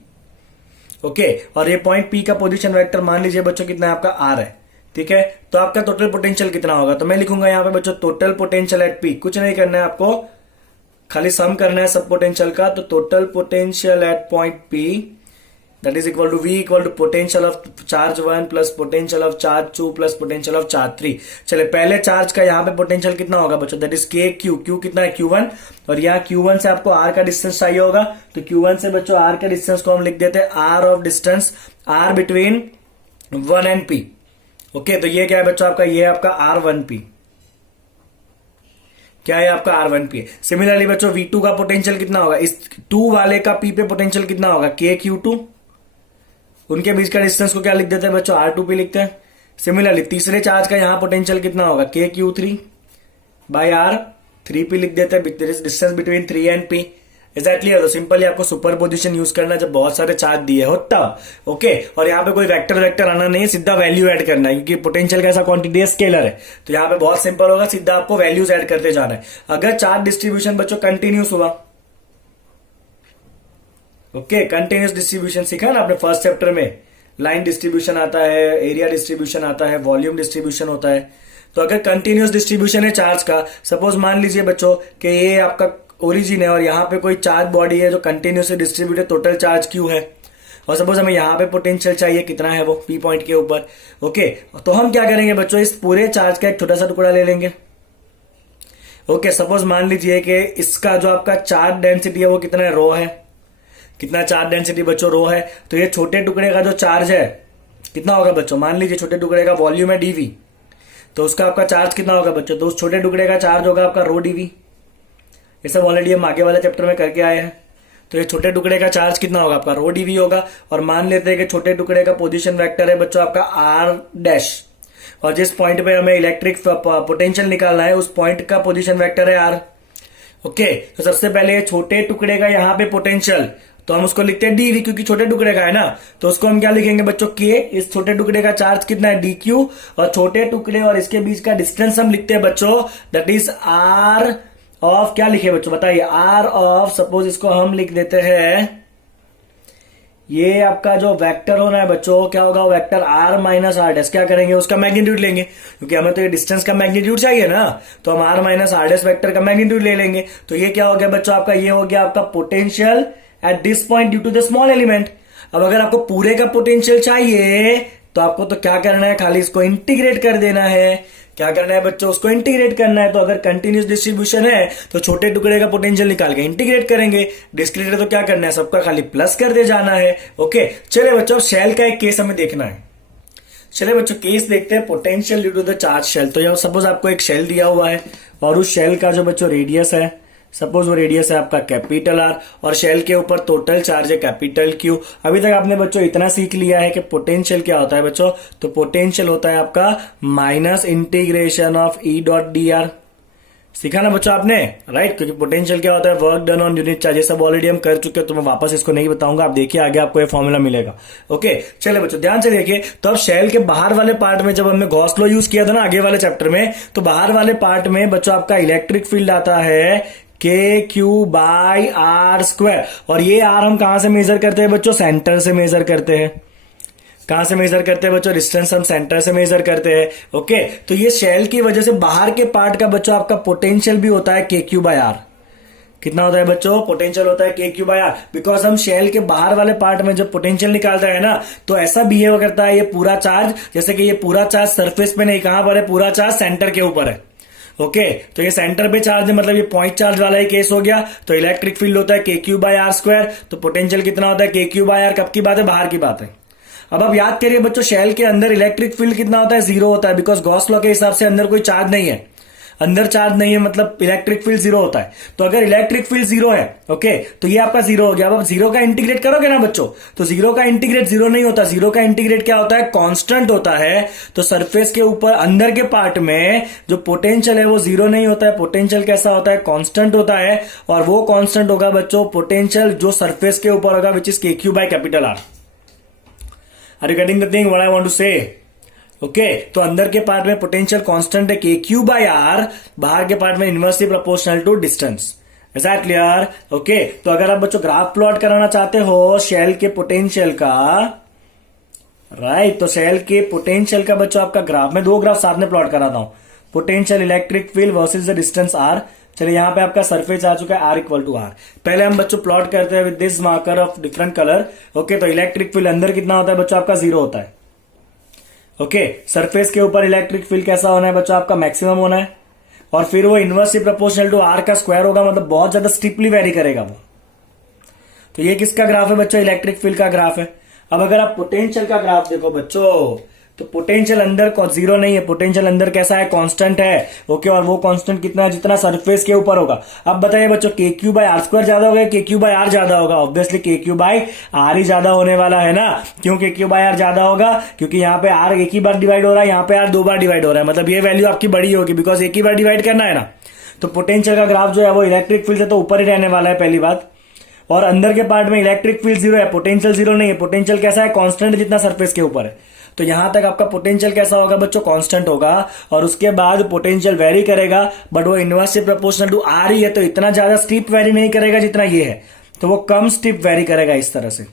ओके, और ये पॉइंट P का पोजीशन वेक्टर मान लीजिए बच्चों कितना है आपका R है, ठीक है। तो आपका टोटल पोटेंशियल कितना होगा, तो मैं लिखूंगा यहाँ पे बच्चों टोटल पोटेंशियल एट P। कुछ नहीं करना है आपको, खाली सम करना है सब पोटेंशियल का। तो total potential at point P that is equal to V equal to potential of charge 1 plus potential of charge 2 plus potential of charge 3। चले, पहले चार्ज का यहाँ पे पोटेंशियल कितना होगा बच्चों, दैट इज KQ, Q कितना है Q1, और यहाँ Q1 से आपको R का डिस्टेंस चाहिए होगा, तो Q1 से बच्चों R का डिस्टेंस को हम लिख देते हैं R of distance, R between 1 and P। Okay, तो ये क्या है बच्चों आपका, ये आपका R1P, क्या है आपका R1P। सिमिलरली बच्चों V2 का पोटेंशियल कितना होगा, इस 2 वाले का P पे पोटेंशियल कितना होगा, KQ2, उनके बीच का डिस्टेंस को क्या लिख देते हैं बच्चों, R2P लिखते हैं। सिमिलरली तीसरे चार्ज का यहां पोटेंशियल कितना होगा, KQ3 बाय R3P लिख देते हैं, distance between 3 and P। Exactly, तो सिंपली आपको सुपर पोजिशन यूज करना जब बहुत सारे चार्ज दिए हो तब। ओके, और यहाँ पे कोई वेक्टर आना नहीं है, सीधा वैल्यू ऐड करना है, क्योंकि पोटेंशियल कैसा क्वांटिटी है, स्केलर है, तो यहाँ पे बहुत सिंपल होगा, सीधा आपको वैल्यूज ऐड करते जाना है। अगर चार्ज डिस्ट्रीब्यूशन बच्चों कंटिन्यूस हुआ, ओके, कंटिन्यूस डिस्ट्रीब्यूशन सीखा ना आपने फर्स्ट चैप्टर में, लाइन डिस्ट्रीब्यूशन आता है, एरिया डिस्ट्रीब्यूशन आता है, वॉल्यूम डिस्ट्रीब्यूशन होता है। तो अगर कंटिन्यूस डिस्ट्रीब्यूशन है चार्ज का, सपोज मान लीजिए बच्चों कि ये आपका ओरिजिन है और यहाँ पे कोई चार्ज बॉडी है जो continuously distributed, total charge Q है, और सपोज हमें यहाँ पे पोटेंशियल चाहिए कितना है वो P पॉइंट के ऊपर। ओके, तो हम क्या करेंगे बच्चों, इस पूरे चार्ज का एक छोटा सा टुकड़ा ले लेंगे। ओके, सपोज मान लीजिए कि इसका जो आपका चार्ज डेंसिटी है वो कितना है, रो है, कितना चार्ज डेंसिटी बच्चों, रो है। तो ये छोटे टुकड़े का जो चार्ज है कितना होगा बच्चों, मान लीजिए छोटे टुकड़े का वॉल्यूम है dV, तो उसका आपका चार्ज कितना होगा बच्चों, तो उस छोटे टुकड़े का चार्ज होगा आपका रो dV। ये सब ऑलरेडी हम आगे वाले चैप्टर में करके आए हैं। तो ये छोटे टुकड़े का चार्ज कितना होगा आपका, रो dV होगा। और मान लेते हैं कि छोटे टुकड़े का पोजीशन वेक्टर है बच्चों आपका R डैश, और जिस पॉइंट पे हमें इलेक्ट्रिक पोटेंशियल निकालना है उस पॉइंट का पोजीशन वेक्टर है R। ओके, तो सबसे पहले छोटे टुकड़े का यहाँ पे पोटेंशियल, तो हम उसको लिखते हैं dV, क्योंकि छोटे टुकड़े का है ना, तो उसको हम क्या लिखेंगे बच्चों, K। इस छोटे टुकड़े का चार्ज कितना है, dQ, और छोटे टुकड़े और इसके बीच का डिस्टेंस हम लिखते हैं बच्चों, दैट इज R ऑफ, क्या लिखे बच्चों बताइए, R ऑफ, सपोज इसको हम लिख देते हैं ये आपका जो वेक्टर होना है बच्चों, क्या होगा, vector r minus R dash, क्या करेंगे, उसका मैग्नीट्यूड लेंगे, क्योंकि हमें तो ये डिस्टेंस का मैग्नीट्यूड चाहिए ना, तो हम r minus R dash vector का मैग्नीट्यूड ले लेंगे। तो ये क्या हो गया बच्चों आपका, ये हो गया आपका potential at this point due to the small element. अब अगर आपको पूरे का पोटेंशियल चाहिए तो आपको तो क्या करना है, खाली इसको इंटीग्रेट कर देना है। क्या करना है बच्चों, उसको इंटीग्रेट करना है। तो अगर कंटिन्यूस डिस्ट्रीब्यूशन है तो छोटे टुकड़े का पोटेंशियल निकाल के इंटीग्रेट करेंगे, डिस्क्रीट है तो क्या करना है, सबका खाली प्लस कर दे जाना है। ओके, चले बच्चों, शेल का एक केस हमें देखना है। चले बच्चों, केस देखते हैं, potential due to the charge shell. तो यहाँ सपोज आपको एक शेल दिया हुआ है और उस शेल का जो बच्चों रेडियस है, सपोज वो रेडियस है आपका कैपिटल आर, और शेल के ऊपर टोटल चार्ज है कैपिटल क्यू। अभी तक आपने बच्चों इतना सीख लिया है कि पोटेंशियल क्या होता है बच्चों, तो पोटेंशियल होता है आपका minus integration of E dot D R. सीखा ना बच्चों आपने, राइट, क्योंकि पोटेंशियल क्या होता है, work done on unit charge. ये सब ऑलरेडी हम कर चुके हैं, तो मैं वापस इसको नहीं बताऊंगा, आप देखिए आगे आपको ये फॉर्मूला मिलेगा। ओके, चलिए बच्चों ध्यान से देखिए। तो अब शेल के बाहर वाले पार्ट में जब हमने गॉस लॉ यूज किया था ना आगे वाले चैप्टर में, तो बाहर वाले पार्ट में बच्चों आपका इलेक्ट्रिक फील्ड आता है के क्यू बाई आर स्क्वायर। और ये आर हम कहां से मेजर करते हैं बच्चों, सेंटर से मेजर करते हैं। कहां से मेजर करते हैं बच्चों, डिस्टेंस हम सेंटर से मेजर करते हैं। ओके, तो ये शेल की वजह से बाहर के पार्ट का बच्चों आपका पोटेंशियल भी होता है के क्यू बाय आर। कितना होता है बच्चों, पोटेंशियल होता है के क्यू बाय आर, बिकॉज हम शेल के बाहर वाले पार्ट में जब पोटेंशियल निकालते हैं ना, तो ऐसा बिहेव करता है ये पूरा चार्ज, जैसे कि ये पूरा चार्ज सरफेस पे नहीं, कहां पर है, पूरा चार्ज सेंटर के ऊपर है। ओके, तो ये सेंटर पे चार्ज है, मतलब ये पॉइंट चार्ज वाला ही केस हो गया। तो इलेक्ट्रिक फील्ड होता है के क्यू बाय आर स्क्वायर। तो पोटेंशियल कितना होता है, के क्यू बाय आर। कब की बात है, बाहर की बात है। अब आप याद करिए बच्चों, शेल के अंदर इलेक्ट्रिक फील्ड कितना होता है, जीरो होता है, बिकॉज गॉस लॉ के हिसाब से अंदर कोई चार्ज नहीं है। अंदर चार्ज नहीं है मतलब इलेक्ट्रिक फील्ड जीरो होता है। तो अगर इलेक्ट्रिक फील्ड जीरो है, ओके, तो ये आपका जीरो हो गया। अब आप जीरो का इंटीग्रेट करोगे ना बच्चों, तो जीरो का इंटीग्रेट जीरो नहीं होता, जीरो का इंटीग्रेट क्या होता है, कांस्टेंट होता है। तो सरफेस के ऊपर अंदर के पार्ट में जो पोटेंशियल है वो जीरो नहीं होता है, पोटेंशियल कैसा होता है, कांस्टेंट होता है। और वो कांस्टेंट होगा बच्चों पोटेंशियल जो सरफेस के ऊपर होगा, which is K Q by capital R. Are you getting the thing what I want to say? Okay, तो अंदर के पार्ट में पोटेंशियल कांस्टेंट है के क्यू बाय आर, बाहर के पार्ट में inversely proportional to distance. Is that clear? Okay, तो अगर आप बच्चों ग्राफ प्लॉट कराना चाहते हो शेल के पोटेंशियल का, राइट, तो शेल के पोटेंशियल का बच्चों आपका ग्राफ, मैं दो ग्राफ साथ में प्लॉट कराता हूं, potential electric field versus the distance R. चलिए यहां पे आपका सरफेस आ चुका है आर इक्वल टू आर। पहले हम बच्चों प्लॉट करते हैं with this marker of different colour. Okay, तो इलेक्ट्रिक फील्ड अंदर कितना होता है बच्चों आपका, जीरो होता है। ओके, सरफेस के ऊपर इलेक्ट्रिक फील्ड कैसा होना है बच्चों आपका, मैक्सिमम होना है। और फिर वो इनवर्सली प्रोपोर्शनल टू आर का स्क्वायर होगा, मतलब बहुत ज्यादा स्टीपली वेरी करेगा वो। तो ये किसका ग्राफ है बच्चों, इलेक्ट्रिक फील्ड का ग्राफ है। अब अगर आप पोटेंशियल का ग्राफ देखो बच्चों, तो पोटेंशियल अंदर जीरो नहीं है, पोटेंशियल अंदर कैसा है, कांस्टेंट है। ओके, और वो कांस्टेंट कितना है, जितना सरफेस के ऊपर होगा। अब बताइए बच्चों, के क्यू बाय आर स्क्वायर ज्यादा होगा, के क्यू बाय आर ज्यादा होगा? ऑब्वियसली के क्यू बाय आर ही ज्यादा होने वाला है ना। क्यों के क्यू बाय आर ज्यादा होगा, क्योंकि यहाँ पे आर एक ही बार डिवाइड हो रहा है, यहाँ पे आर दो बार डिवाइड हो रहा है, मतलब ये वैल्यू आपकी बड़ी होगी, बिकॉज एक ही बार डिवाइड करना है ना। तो पोटेंशियल का ग्राफ जो है वो इलेक्ट्रिक फील्ड से तो ऊपर ही रहने वाला है, पहली बात। और अंदर के पार्ट में इलेक्ट्रिक फील्ड जीरो है, पोटेंशियल जीरो नहीं है। पोटेंशियल कैसा है, कांस्टेंट, जितना सरफेस के ऊपर है। तो यहां तक आपका पोटेंशियल कैसा होगा बच्चों, कांस्टेंट होगा। और उसके बाद पोटेंशियल वेरी करेगा, बट वो इनवर्सली प्रोपोर्शनल टू आर ही है, तो इतना ज्यादा स्टीप वेरी नहीं करेगा जितना ये है, तो वो कम स्टीप वेरी करेगा इस तरह से,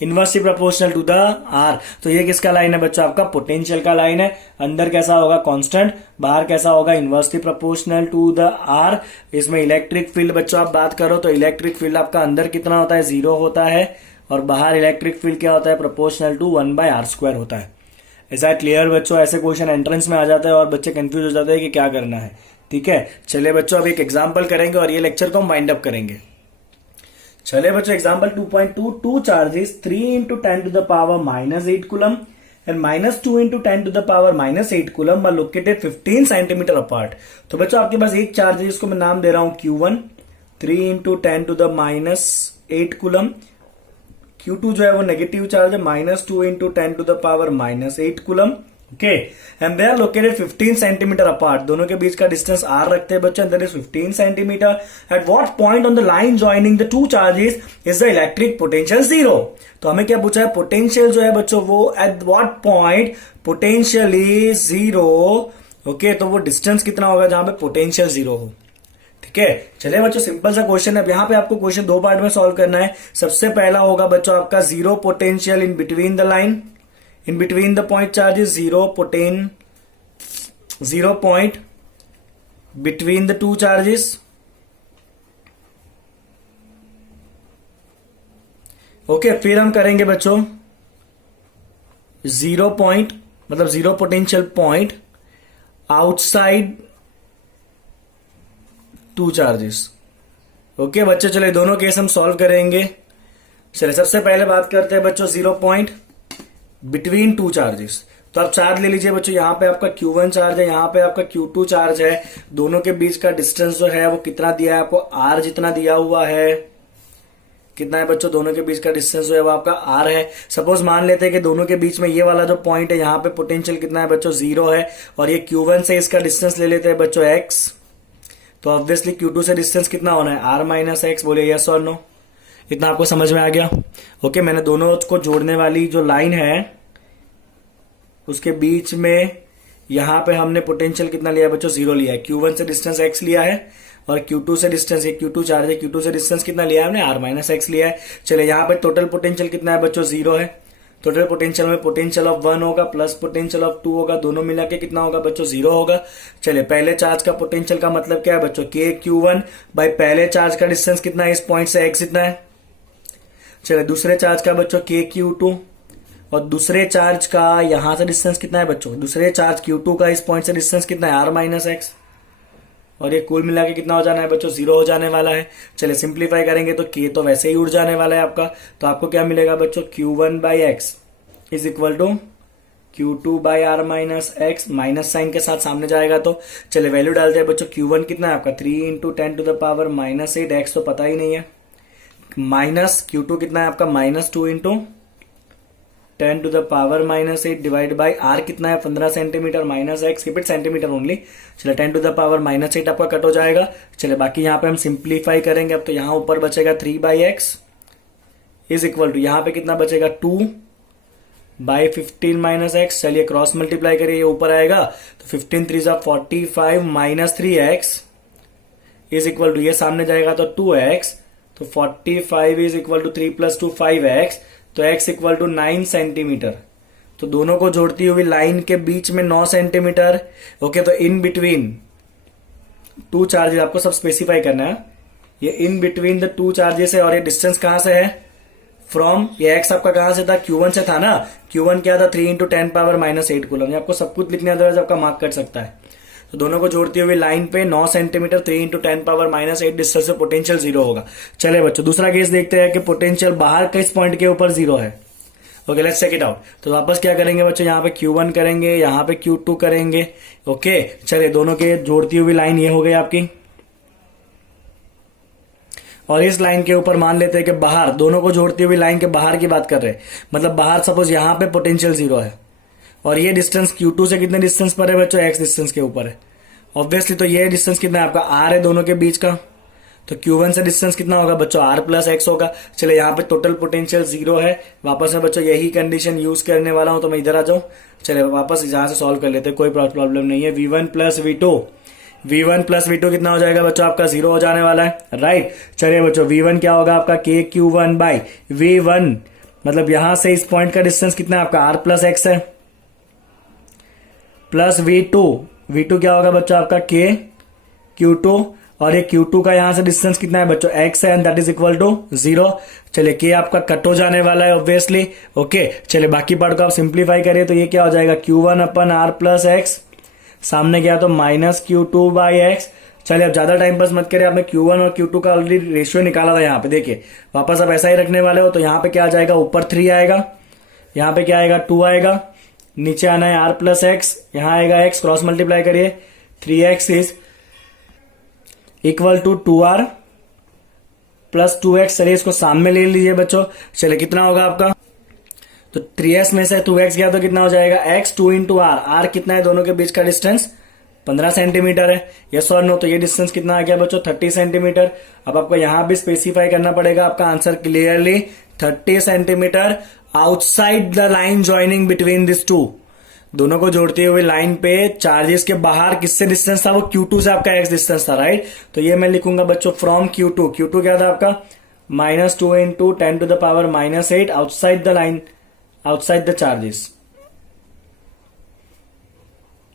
inversely proportional to the R. तो ये किसका लाइन है बच्चों, आपका पोटेंशियल का लाइन है। अंदर कैसा होगा, कांस्टेंट, बाहर कैसा होगा, inversely proportional to the R. इसमें इलेक्ट्रिक फील्ड बच्चों आप बात करो तो इलेक्ट्रिक फील्ड आपका अंदर कितना होता है, जीरो होता है, और बाहर इलेक्ट्रिक फील्ड क्या होता है, प्रोपोर्शनल टू 1/r स्क्वायर होता है। इज दैट क्लियर बच्चों? ऐसे क्वेश्चन एंट्रेंस में आ जाता है और बच्चे कंफ्यूज हो जाते हैं कि क्या करना है। ठीक है, चलिए बच्चों अब एक एग्जांपल करेंगे और ये लेक्चर को हम वाइंड अप करेंगे। चलिए बच्चों, example 2.2, two charges 3 × 10 to the power -8 coulomb and -2 × 10 to the power -8 coulomb are located 15 centimetre apart. तो बच्चों आपके पास एक चार्ज है जिसको मैं नाम दे रहा हूं Q1, 3 × 10 to the -8 coulomb. Q2 जो है वो नेगेटिव चार्ज है, -2 × 10 to the power -8 coulomb. Okay, and they are located 15 centimetre apart. दोनों के बीच का डिस्टेंस r रखते हैं बच्चों, that is 15 centimetre. At what point on the line joining the two charges is the electric potential zero. तो हमें क्या पूछा है, पोटेंशियल जो है बच्चों वो eight what point potential is zero. Okay, तो वो डिस्टेंस कितना होगा जहां पे पोटेंशियल जीरो हो। ठीक है, चलिए बच्चों सिंपल सा क्वेश्चन है। अब यहाँ पे आपको क्वेश्चन दो पार्ट में सॉल्व करना है। सबसे पहला होगा बच्चों आपका zero potential in between the line, in between the point charges, zero point between the two charges. Okay, फिर हम करेंगे बच्चों जीरो पॉइंट मतलब zero potential point outside two charges. Okay बच्चों, चले दोनों केस हम सॉल्व करेंगे। चले सबसे पहले बात करते हैं बच्चों zero point between two charges. तो आप चार्ज ले लीजिए बच्चों, यहां पे आपका Q1 चार्ज है, यहां पे आपका Q2 चार्ज है। दोनों के बीच का डिस्टेंस जो है वो कितना दिया है आपको, R जितना दिया हुआ है। कितना है बच्चों, दोनों के बीच का डिस्टेंस जो है वो आपका R है। सपोज मान लेते हैं कि दोनों के बीच में ये वाला जो पॉइंट है यहाँ पे पोटेंशियल कितना है बच्चों, 0 है। और ये Q1 से इसका डिस्टेंस ले लेते हैं बच्चों X। तो ऑब्वियसली Q2 से डिस्टेंस कितना होना है, R माइनस एक्स। बोलिए यस और नो। इतना आपको समझ में आ गया। ओके, मैंने दोनों को जोड़ने वाली जो लाइन है उसके बीच में यहां पे हमने पोटेंशियल कितना लिया है बच्चों, 0 लिया है। Q1 से डिस्टेंस x लिया है और Q2 से डिस्टेंस, ये Q2 चार्ज है, Q2 से डिस्टेंस कितना लिया है हमने, R माइनस एक्स लिया है। चले यहाँ पे टोटल पोटेंशियल कितना है बच्चों, 0 है। टोटल पोटेंशियल में पोटेंशियल ऑफ 1 होगा प्लस पोटेंशियल ऑफ 2 होगा, दोनों मिला के कितना होगा बच्चों, 0 होगा। चले पहले चार्ज का पोटेंशियल का मतलब क्या है बच्चों, KQ1 बाई पहले चार्ज का डिस्टेंस कितना है इस पॉइंट से, x इतना है। चले दूसरे चार्ज का बच्चों KQ2 और दूसरे चार्ज का यहां से डिस्टेंस कितना है बच्चों, दूसरे चार्ज Q2 का इस पॉइंट से डिस्टेंस कितना है, R माइनस एक्स। और ये कुल मिला के कितना हो जाना है बच्चों, 0 हो जाने वाला है। चले सिंप्लीफाई करेंगे तो K तो वैसे ही उड़ जाने वाला है आपका। तो आपको क्या मिलेगा बच्चों, Q1 by x is equal to Q2 by R minus x. Minus sign के साथ सामने जाएगा तो चले वैल्यू डालते हैं बच्चों। Q1 कितना है आपका 3 into 10 to the power minus 8, x तो पता ही नहीं है। माइनस Q2 कितना है आपका minus 2 into 10 to the power minus 8 divide by R कितना है 15 centimetre minus x, keep it centimetre only. चले 10 टू द पावर माइनस 8 आपका कट हो जाएगा। चले बाकी यहाँ पे हम सिंप्लीफाई करेंगे। अब तो यहाँ ऊपर बचेगा 3 by x is equal to यहाँ पे कितना बचेगा 2 बाई 15 माइनस एक्स। चलिए क्रॉस मल्टीप्लाई करिए, ये ऊपर आएगा तो 15 3 45 minus 3x is equal to ये सामने जाएगा तो 2x। तो 45 is equal to 3 plus 2 5x। तो x इक्वल टू 9 सेंटीमीटर। तो दोनों को जोड़ती हुई लाइन के बीच में 9 सेंटीमीटर। ओके, तो इन बिटवीन टू चार्जेस आपको सब स्पेसिफाई करना है। ये in between the two charges है और ये डिस्टेंस कहां से है, फ्रॉम, ये x आपका कहां से था, Q1 से था ना। Q1 क्या था 3 इंटू 10 पावर माइनस 8 कूलम। आपको सब कुछ लिखने अदरवाइज आपका मार्क कट सकता है। तो दोनों को जोड़ती हुई लाइन पे 9 centimetre 3 into 10 power minus 8 distance से पोटेंशियल 0 होगा। चले बच्चों दूसरा केस देखते हैं कि पोटेंशियल बाहर किस पॉइंट के ऊपर 0 है। Okay, let's check it out. तो वापस क्या करेंगे बच्चों, यहाँ पे Q1 करेंगे, यहाँ पे Q2 करेंगे। ओके, चले दोनों के जोड़ती हुई लाइन ये हो गई आपकी। और इस लाइन के ऊपर मान लेते हैं कि बाहर, दोनों को जोड़ती हुई लाइन के बाहर की बात कर रहे हैं। मतलब बाहर सपोज यहाँ पे पोटेंशियल 0 है और ये डिस्टेंस Q2 से कितने डिस्टेंस पर है बच्चों, x डिस्टेंस के ऊपर है ऑब्वियसली। तो ये डिस्टेंस कितना है आपका, R है दोनों के बीच का। तो Q1 से डिस्टेंस कितना होगा बच्चों, R प्लस एक्स होगा। चले यहाँ पे टोटल पोटेंशियल 0 है। वापस में बच्चों यही कंडीशन यूज करने वाला हूं, तो मैं इधर आ जाऊं। चले वापस यहां से सॉल्व कर लेते हैं, कोई प्रॉब्लम नहीं है। V1 प्लस V2 कितना हो जाएगा बच्चों, आपका 0 हो जाने वाला है, राइट। चलिए बच्चों V1 क्या होगा आपका, KQ1 बाई V1, मतलब यहां से इस पॉइंट का डिस्टेंस कितना है आपका, R प्लस एक्स है, प्लस V2 क्या होगा बच्चों आपका KQ2, और ये Q2 का यहां से डिस्टेंस कितना है बच्चों, x है, and that is equal to 0। चलिए K आपका कट हो जाने वाला है ऑब्वियसली। ओके, चलिए बाकी पार्ट को आप सिंप्लीफाई करिए तो ये क्या हो जाएगा, Q1 अपन R प्लस एक्स, सामने गया तो माइनस Q2 बाई एक्स। चलिए अब ज्यादा टाइम पास मत करिए, आपने Q1 और Q2 का ऑलरेडी रेशियो निकाला था यहाँ पे, देखिए वापस आप ऐसा ही रखने वाले हो। तो यहाँ पे क्या आ जाएगा, ऊपर 3 आएगा, यहाँ पे क्या आएगा 2 आएगा, नीचे आना है R प्लस एक्स, यहाँ आएगा x, क्रॉस मल्टीप्लाई करिए 3x is equal to 2R plus 2x। चलिए इसको सामने ले लीजिए बच्चों। चलिए कितना होगा आपका, तो 3s में से 2x गया तो कितना हो जाएगा x 2 इंटू आर। आर कितना है, दोनों के बीच का डिस्टेंस 15 सेंटीमीटर है, यस और नो। तो ये डिस्टेंस कितना आ गया बच्चों, 30 सेंटीमीटर। अब आपको यहां भी स्पेसिफाई करना पड़ेगा आपका answer clearly, 30 centimetre outside the line joining between this two. दोनों को जोड़ती हुई लाइन पे चार्जेस के बाहर किससे डिस्टेंस था, वो Q2 से आपका x डिस्टेंस था, राइट। तो ये मैं लिखूंगा बच्चों फ्रॉम Q2, Q2 क्या था आपका -2 into 10⁻⁻8 outside the line, outside the charges.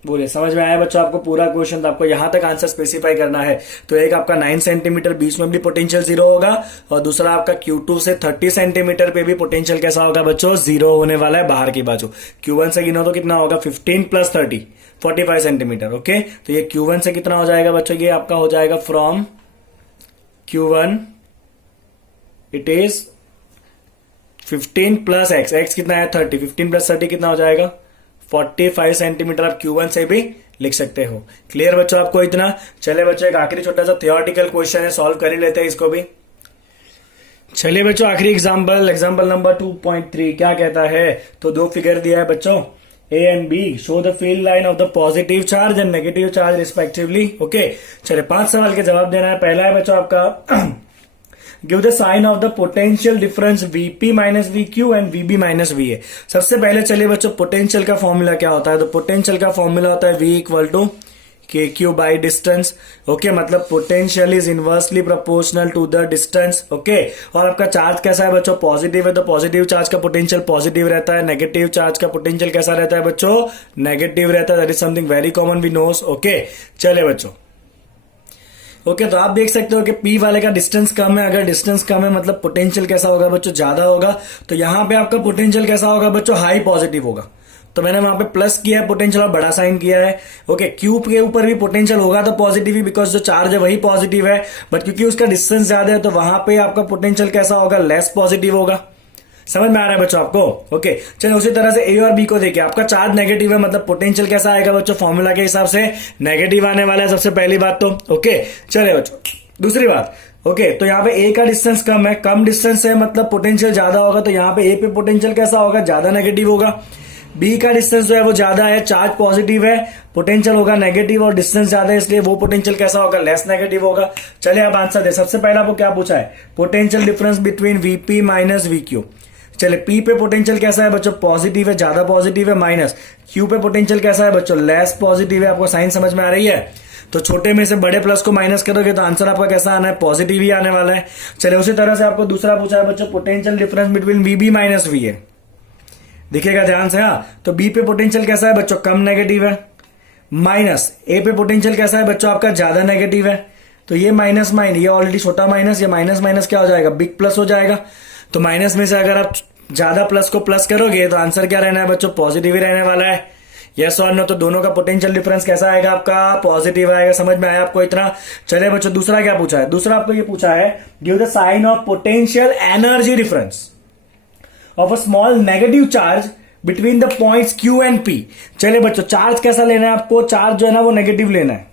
बोलिए समझ में आया बच्चों आपको पूरा क्वेश्चन, तो आपको यहां तक आंसर स्पेसिफाई करना है। तो एक आपका 9 सेंटीमीटर बीच में भी पोटेंशियल जीरो होगा, और दूसरा आपका Q2 से 30 सेंटीमीटर पे भी पोटेंशियल कैसा होगा बच्चों, जीरो होने वाला है बाहर की बाजू। Q1 से गिनो तो कितना होगा 15 + 30 45 सेंटीमीटर। ओके, तो ये Q1 से कितना हो जाएगा बच्चों, ये आपका हो जाएगा from Q1 it is 15 + x, x कितना है 30, 15 + 30 कितना हो जाएगा 45 सेंटीमीटर। आप Q1 से भी लिख सकते हो। क्लियर बच्चों आपको इतना। चले बच्चों एक आखिरी छोटा सा थियोरेटिकल क्वेश्चन है, सॉल्व कर ही लेते हैं इसको भी। चलिए बच्चों आखिरी एग्जांपल नंबर 2.3 क्या कहता है, तो दो फिगर दिया है बच्चों A and B, show the field line of the positive charge and negative charge respectively. Okay, चलिए 5 सवाल के जवाब देना है। पहला है बच्चों आपका give the sign of the potential difference Vp - Vq and Vb - Va। सबसे पहले चलिए बच्चों पोटेंशियल का फॉर्मूला क्या होता है, तो पोटेंशियल का फॉर्मूला होता है V = KQ by distance. Okay, मतलब potential is inversely proportional to the distance. Okay, और आपका चार्ज कैसा है बच्चों, पॉजिटिव है, तो पॉजिटिव चार्ज का पोटेंशियल पॉजिटिव रहता है, नेगेटिव चार्ज का पोटेंशियल कैसा रहता है बच्चों, नेगेटिव रहता है। That is something very common we knows. Okay, चले बच्चों। ओके, तो आप देख सकते हो कि P वाले का डिस्टेंस कम है, अगर डिस्टेंस कम है मतलब पोटेंशियल कैसा होगा बच्चों, ज्यादा होगा। तो यहां पे आपका पोटेंशियल कैसा होगा बच्चों, हाई पॉजिटिव होगा। तो मैंने वहां पे प्लस किया है पोटेंशियल और बड़ा साइन किया है। ओके, क्यूब के ऊपर भी पोटेंशियल होगा तो पॉजिटिव ही, बिकॉज जो चार्ज है वही पॉजिटिव है, बट क्योंकि उसका डिस्टेंस ज्यादा है तो वहां पे आपका पोटेंशियल कैसा होगा, लेस पॉजिटिव होगा। समझ में आ रहा है बच्चों आपको। ओके, चलिए उसी तरह से A और B को देखिए, आपका चार्ज नेगेटिव है मतलब पोटेंशियल कैसा आएगा बच्चों, फॉर्मूला के हिसाब से नेगेटिव आने वाला है सबसे पहली बात तो। ओके, चले बच्चों दूसरी बात। ओके, तो यहाँ पे A का डिस्टेंस कम है, कम डिस्टेंस है मतलब पोटेंशियल ज्यादा होगा, तो यहाँ पे A पे पोटेंशियल कैसा होगा, ज्यादा नेगेटिव होगा। B का डिस्टेंस जो है वो ज्यादा है, चार्ज पॉजिटिव है, पोटेंशियल होगा नेगेटिव, और डिस्टेंस ज्यादा है इसलिए वो पोटेंशियल कैसा होगा, लेस नेगेटिव होगा। चलिए अब आंसर दे। सबसे पहले आपको क्या पूछा है, potential difference between Vp - Vq। चलिए P पे पोटेंशियल कैसा है बच्चों, पॉजिटिव है, ज्यादा पॉजिटिव है, माइनस Q पे पोटेंशियल कैसा है बच्चों, लेस पॉजिटिव है। आपको साइन समझ में आ रही है, तो छोटे में से बड़े प्लस को माइनस करोगे तो आंसर आपका कैसा आना है, पॉजिटिव ही आने वाला है। चलिए उसी तरह से आपको दूसरा पूछा है बच्चों, potential difference between Vb - Va। देखिएगा ध्यान से, हाँ, तो B पे पोटेंशियल कैसा है बच्चों, कम नेगेटिव है, माइनस A पे पोटेंशियल कैसा है बच्चों, आपका ज्यादा नेगेटिव है। तो ये माइनस माइनस, ये ऑलरेडी छोटा माइनस, ये माइनस माइनस क्या हो जाएगा, बिग प्लस हो जाएगा। तो माइनस में से अगर आप ज्यादा प्लस को प्लस करोगे तो आंसर क्या रहना है बच्चों, पॉजिटिव ही रहने वाला है। यस और नो, तो दोनों का पोटेंशियल डिफरेंस कैसा आएगा, आपका पॉजिटिव आएगा। समझ में आया आपको इतना। चलिए बच्चों दूसरा क्या पूछा है, दूसरा आपको ये पूछा है give the sign of potential energy difference of a small negative charge between the points Q and P। चलिए बच्चों चार्ज कैसा लेना है आपको, चार्ज जो है ना वो नेगेटिव लेना है।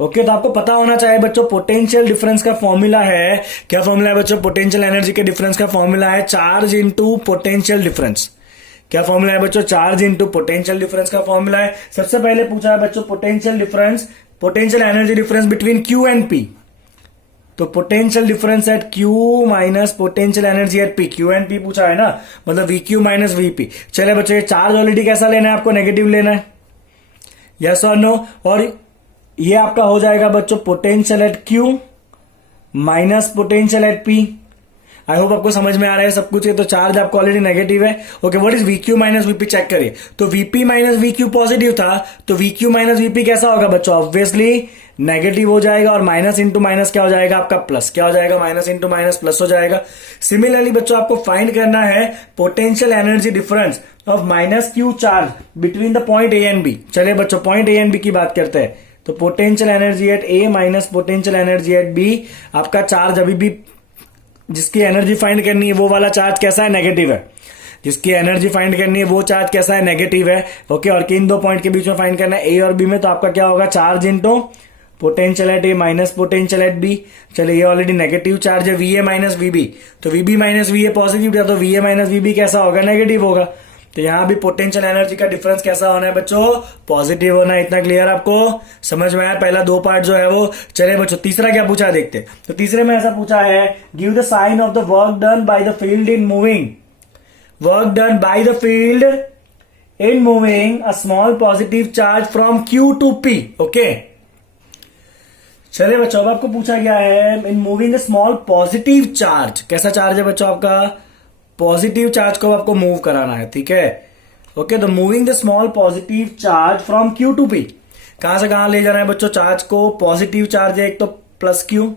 ओके, तो आपको पता होना चाहिए बच्चों पोटेंशियल डिफरेंस का फॉर्मूला है, क्या फॉर्मूला है बच्चों, पोटेंशियल एनर्जी के डिफरेंस का फॉर्मूला है चार्ज इंटू पोटेंशियल डिफरेंस। क्या फॉर्मूला है बच्चों, चार्ज इंटू पोटेंशियल डिफरेंस का फॉर्मूला है। सबसे पहले पूछा है बच्चों potential difference, potential energy difference between Q and P। तो potential difference at Q minus potential energy eight P, Q and P पूछा है ना, मतलब VQ - VP। चले बच्चों ये चार्ज ऑलरेडी कैसा लेना है आपको, नेगेटिव लेना है। यस और नो, और ये आपका हो जाएगा बच्चों potential eight Q minus potential eight P। I hope आपको समझ में आ रहा है सब कुछ। तो चार्ज आपको ऑलरेडी नेगेटिव है। Okay, what is VQ - VP check करिए, तो VP - VQ पॉजिटिव था, तो VQ - VP कैसा होगा बच्चों, ऑब्वियसली नेगेटिव हो जाएगा, और माइनस इंटू माइनस क्या हो जाएगा आपका प्लस, क्या हो जाएगा, माइनस इंटू माइनस प्लस हो जाएगा। सिमिलरली बच्चों आपको फाइंड करना है potential energy difference of -Q charge between the point A and B। चलिए बच्चों पॉइंट A एंड B की बात करते हैं, तो potential energy eight A minus potential energy eight B, आपका चार्ज अभी भी जिसकी एनर्जी फाइंड करनी है वो वाला चार्ज कैसा है, नेगेटिव है। जिसकी एनर्जी फाइंड करनी है वो चार्ज कैसा है, नेगेटिव है। ओके, और किन दो पॉइंट के बीच में फाइंड करना है, A और B में, तो आपका क्या होगा, charge into potential at A minus potential eight B। चलिए ये ऑलरेडी नेगेटिव चार्ज है, VA - VB, तो VB - VA पॉजिटिव था, तो VA - VB कैसा होगा, नेगेटिव होगा। तो यहां भी पोटेंशियल एनर्जी का डिफरेंस कैसा होना है बच्चों, पॉजिटिव होना है। इतना क्लियर आपको समझ में आया, पहला दो पार्ट जो है वो। चले बच्चों तीसरा क्या पूछा देखते, तो तीसरे में ऐसा पूछा है give the sign of the work done by the field in moving, work done by the field in moving a small positive charge from Q to P। Okay, चलिए बच्चों, अब आपको पूछा गया है in moving a small positive charge. कैसा charge है बच्चों? आपका पॉजिटिव चार्ज को आपको मूव कराना है, ठीक है। ओके, तो moving the small positive charge from Q to P। कहां से कहां ले जाना है बच्चों चार्ज को? पॉजिटिव चार्ज है एक तो प्लस Q,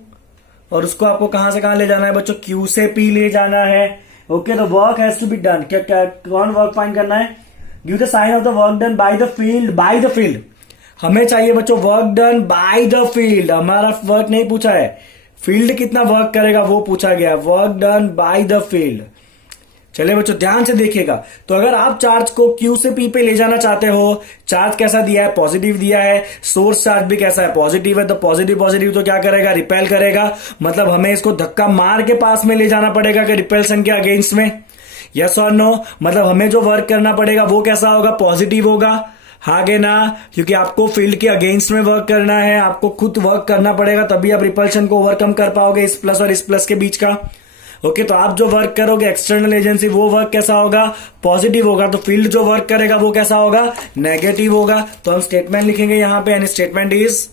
और उसको आपको कहां से कहां ले जाना है बच्चों? Q से P ले जाना है। ओके, तो work has to be done. क्या क्या कौन वर्क फाइंड करना है? Give the sign of the work done by the field. By the field हमें चाहिए बच्चों work done by the field. हमारा वर्क नहीं पूछा है, फील्ड कितना वर्क करेगा वो पूछा गया। Work done by the field. चलिए बच्चों ध्यान से देखिएगा। तो अगर आप चार्ज को Q से P पे ले जाना चाहते हो, चार्ज कैसा दिया है? पॉजिटिव दिया है। सोर्स चार्ज भी कैसा है? पॉजिटिव है। तो पॉजिटिव पॉजिटिव तो क्या करेगा? रिपेल करेगा। मतलब हमें इसको धक्का मार के पास में ले जाना पड़ेगा कि रिपेल्सन के अगेंस्ट में। यस और नो? मतलब हमें जो वर्क करना पड़ेगा वो कैसा होगा? पॉजिटिव होगा। आगे ना, क्योंकि आपको फील्ड के अगेंस्ट में वर्क करना है, आपको खुद वर्क करना पड़ेगा, तभी आप रिपल्शन को ओवरकम कर पाओगे इस प्लस और इस प्लस के बीच का। ओके, तो आप जो वर्क करोगे एक्सटर्नल एजेंसी, वो वर्क कैसा होगा? पॉजिटिव होगा। तो फील्ड जो वर्क करेगा वो कैसा होगा? नेगेटिव होगा। तो हम स्टेटमेंट लिखेंगे यहां पे, यानी स्टेटमेंट इज।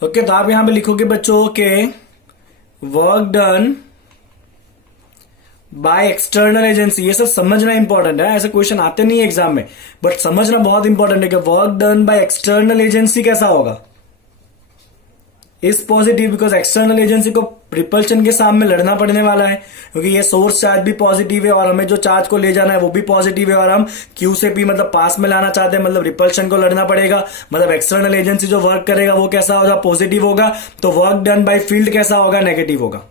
ओके, तो आप यहां पे लिखोगे बच्चों के work done by external agency. ये सब समझना इंपॉर्टेंट है, ऐसे क्वेश्चन आते नहीं एग्जाम में, बट समझना बहुत इंपॉर्टेंट है कि work done by external agency कैसा होगा? Is positive, because external agency को रिपल्शन के सामने लड़ना पड़ने वाला है, क्योंकि ये सोर्स चार्ज भी पॉजिटिव है और हमें जो चार्ज को ले जाना है वो भी पॉजिटिव है, और हम Q से P मतलब पास में लाना चाहते हैं, मतलब रिपल्शन को लड़ना पड़ेगा। मतलब एक्सटर्नल एजेंसी जो वर्क करेगा वो कैसा होगा? पॉजिटिव होगा। तो वर्क डन बाय फील्ड कैसा होगा? नेगेटिव होगा।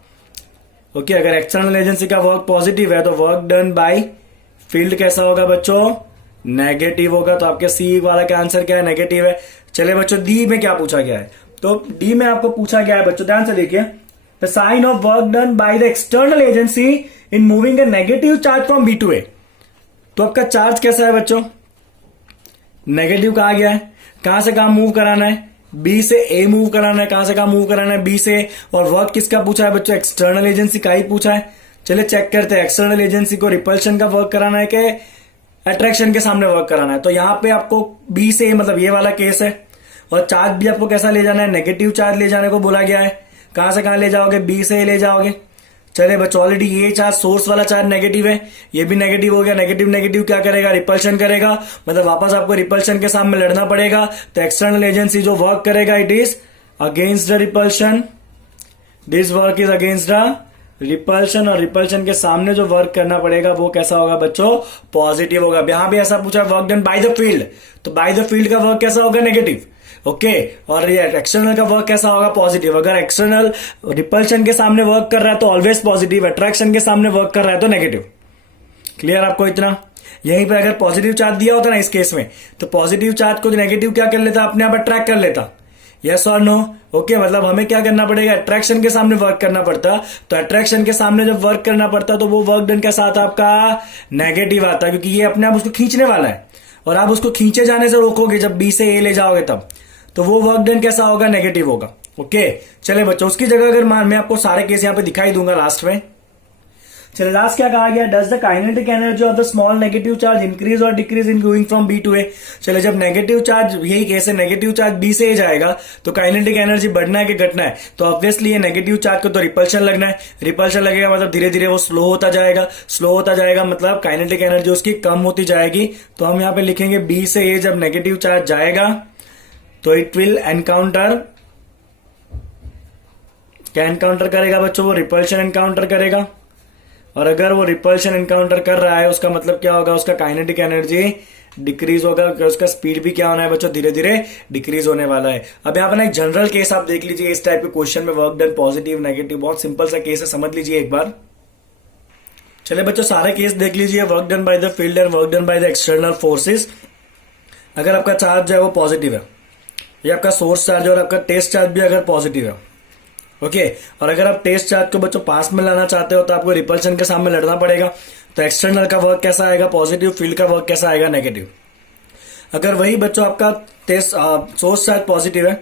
ओके, अगर एक्सटर्नल एजेंसी का वर्क पॉजिटिव है तो वर्क डन बाय फील्ड कैसा होगा बच्चों? नेगेटिव होगा। तो आपके सी वाला का आंसर क्या है? नेगेटिव है। चले बच्चों, डी में क्या पूछा गया है? तो डी में आपको पूछा गया है बच्चों, ध्यान से देखिए, the sign of work done by the external agency in moving a negative charge from B to A. तो आपका चार्ज कैसा है बच्चों? नेगेटिव कहा गया है। कहां से कहां मूव कराना है? बी से ए मूव कराना है। कहां से कहां मूव कराना है? बी से। और वर्क किसका पूछा है बच्चों? एक्सटर्नल एजेंसी का ही पूछा है। चलिए चेक करते हैं, एक्सटर्नल एजेंसी को रिपल्शन का वर्क कराना है कि अट्रैक्शन के सामने वर्क कराना है। तो यहां पे आपको बी से, मतलब ये वाला केस है, और चार्ज भी आपको कैसा ले जाना है? नेगेटिव चार्ज ले जाने को बोला गया है। कहां से कहां ले जाओगे? बी से ले जाओगे। चले बच्चों, ऑलरेडी ये चार्ज सोर्स वाला चार्ज नेगेटिव है, ये भी नेगेटिव हो गया। नेगेटिव नेगेटिव क्या करेगा? रिपल्शन करेगा। मतलब वापस आपको रिपल्शन के सामने लड़ना पड़ेगा। तो एक्सटर्नल एजेंसी जो वर्क करेगा it is against the repulsion. This work is against the repulsion, और रिपल्शन के सामने जो वर्क करना पड़ेगा वो कैसा होगा बच्चों? पॉजिटिव होगा। यहां भी ऐसा पूछा work done by the field, तो बाय द फील्ड का वर्क कैसा होगा? नेगेटिव। ओके, और ये एक्सटर्नल का वर्क कैसा होगा? पॉजिटिव। अगर एक्सटर्नल रिपल्शन के सामने वर्क कर रहा है तो ऑलवेज पॉजिटिव, अट्रैक्शन के सामने वर्क कर रहा है तो नेगेटिव। क्लियर आपको इतना? यहीं पे अगर पॉजिटिव चार्ज दिया होता ना इस केस में, तो पॉजिटिव चार्ज को नेगेटिव क्या कर लेता? अपने आप अट्रैक्ट कर लेता। यस और नो? ओके, मतलब हमें क्या करना पड़ेगा? अट्रैक्शन के सामने वर्क करना पड़ता। तो अट्रैक्शन के सामने जब वर्क करना पड़ता तो वो वर्क डन कैसा आता? आपका नेगेटिव आता, क्योंकि ये अपने आप उसको खींचने वाला है, और आप उसको खींचे जाने से रोकोगे जब बी से ए ले जाओगे तब, तो वो वर्क डन कैसा होगा? नेगेटिव होगा। ओके, चले बच्चों, उसकी जगह अगर मैं आपको सारे केस यहां पे दिखाई दूंगा लास्ट में। चलिए लास्ट क्या कहा गया? Does the kinetic energy of the small negative charge increase और decrease in going from B to A. चले, जब नेगेटिव चार्ज, यही केस है, नेगेटिव चार्ज बी से ए जाएगा तो काइनेटिक एनर्जी बढ़ना है कि घटना है? तो ऑब्वियसली ये नेगेटिव चार्ज को तो रिपल्शन लगना है। रिपल्शन लगेगा मतलब धीरे धीरे वो स्लो होता जाएगा। स्लो होता जाएगा मतलब काइनेटिक एनर्जी उसकी कम होती जाएगी। तो हम यहां पे लिखेंगे बी से ए जब नेगेटिव चार्ज जाएगा तो इट विल एनकाउंटर, क्या एनकाउंटर करेगा बच्चों? वो रिपल्शन एनकाउंटर करेगा। और अगर वो रिपल्शन एनकाउंटर कर रहा है उसका मतलब क्या होगा? उसका काइनेटिक एनर्जी डिक्रीज होगा, उसका स्पीड भी क्या होना है बच्चों? धीरे धीरे डिक्रीज होने वाला है। अब यहाँ पर एक जनरल केस आप देख लीजिए इस टाइप के क्वेश्चन में, वर्क डन पॉजिटिव नेगेटिव, बहुत सिंपल सा केस है, समझ लीजिए एक बार। चलिए बच्चों, सारे केस देख लीजिए, work done by the field and work done by the external forces. अगर आपका चार्ज जो है वो पॉजिटिव है, ये आपका सोर्स चार्ज और आपका टेस्ट चार्ज भी अगर पॉजिटिव है, ओके, और अगर आप टेस्ट चार्ज को बच्चों पास में लाना चाहते हो तो आपको रिपल्शन के सामने लड़ना पड़ेगा। तो एक्सटर्नल का वर्क कैसा आएगा? पॉजिटिव। फील्ड का वर्क कैसा आएगा? नेगेटिव। अगर वही बच्चों आपका टेस्ट सोर्स चार्ज पॉजिटिव है,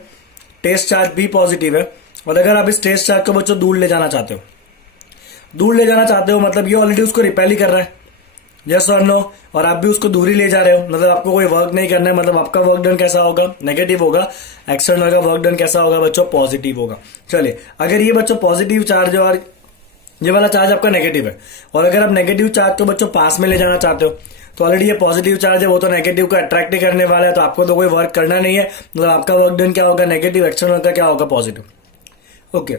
टेस्ट चार्ज भी पॉजिटिव है, और अगर आप इस टेस्ट चार्ज को बच्चों दूर ले जाना चाहते हो, दूर ले जाना चाहते हो मतलब ये ऑलरेडी उसको रिपेल ही कर रहा है, यस और नो, और आप भी उसको दूर ही ले जा रहे हो, मतलब आपको कोई वर्क नहीं करना है, मतलब आपका वर्क डन कैसा होगा, नेगेटिव होगा। एक्सटर्नल का वर्क डन कैसा होगा बच्चों, पॉजिटिव होगा। चलिए, अगर ये बच्चों पॉजिटिव चार्ज है और ये वाला चार्ज आपका नेगेटिव है, और अगर आप नेगेटिव चार्ज को बच्चों पास में ले जाना चाहते हो, तो ऑलरेडी ये पॉजिटिव चार्ज है, वो तो नेगेटिव को अट्रैक्ट ही करने वाला है, तो आपको तो कोई वर्क करना नहीं है, मतलब आपका वर्क डन क्या होगा, नेगेटिव। एक्सटर्नल का क्या होगा, पॉजिटिव। ओके,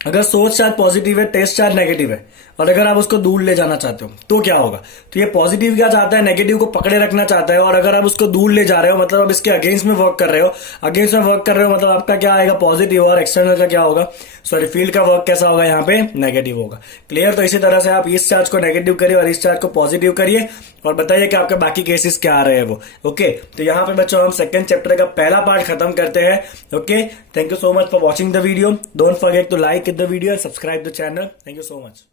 अगर सोर्स चार्ज पॉजिटिव है, टेस्ट चार्ज नेगेटिव है, और अगर आप उसको दूर ले जाना चाहते हो तो क्या होगा, तो ये पॉजिटिव क्या चाहता है, नेगेटिव को पकड़े रखना चाहता है, और अगर आप उसको दूर ले जा रहे हो मतलब आप इसके अगेंस्ट में वर्क कर रहे हो, अगेंस्ट में वर्क कर रहे हो मतलब आपका क्या आएगा, पॉजिटिव, और एक्सटर्नल का क्या होगा, सॉरी फील्ड का वर्क कैसा होगा, यहाँ पे नेगेटिव होगा। क्लियर। तो इसी तरह से आप इस चार्ज को नेगेटिव करिए और इस चार्ज को पॉजिटिव करिए, और बताइए कि आपके बाकी केसेस क्या आ रहे हैं वो। ओके, तो यहाँ पे बच्चों हम सेकंड चैप्टर का पहला पार्ट खत्म करते हैं। Okay, thank you so much for watching the video. Don't forget to like the video and subscribe the channel. Thank you so much.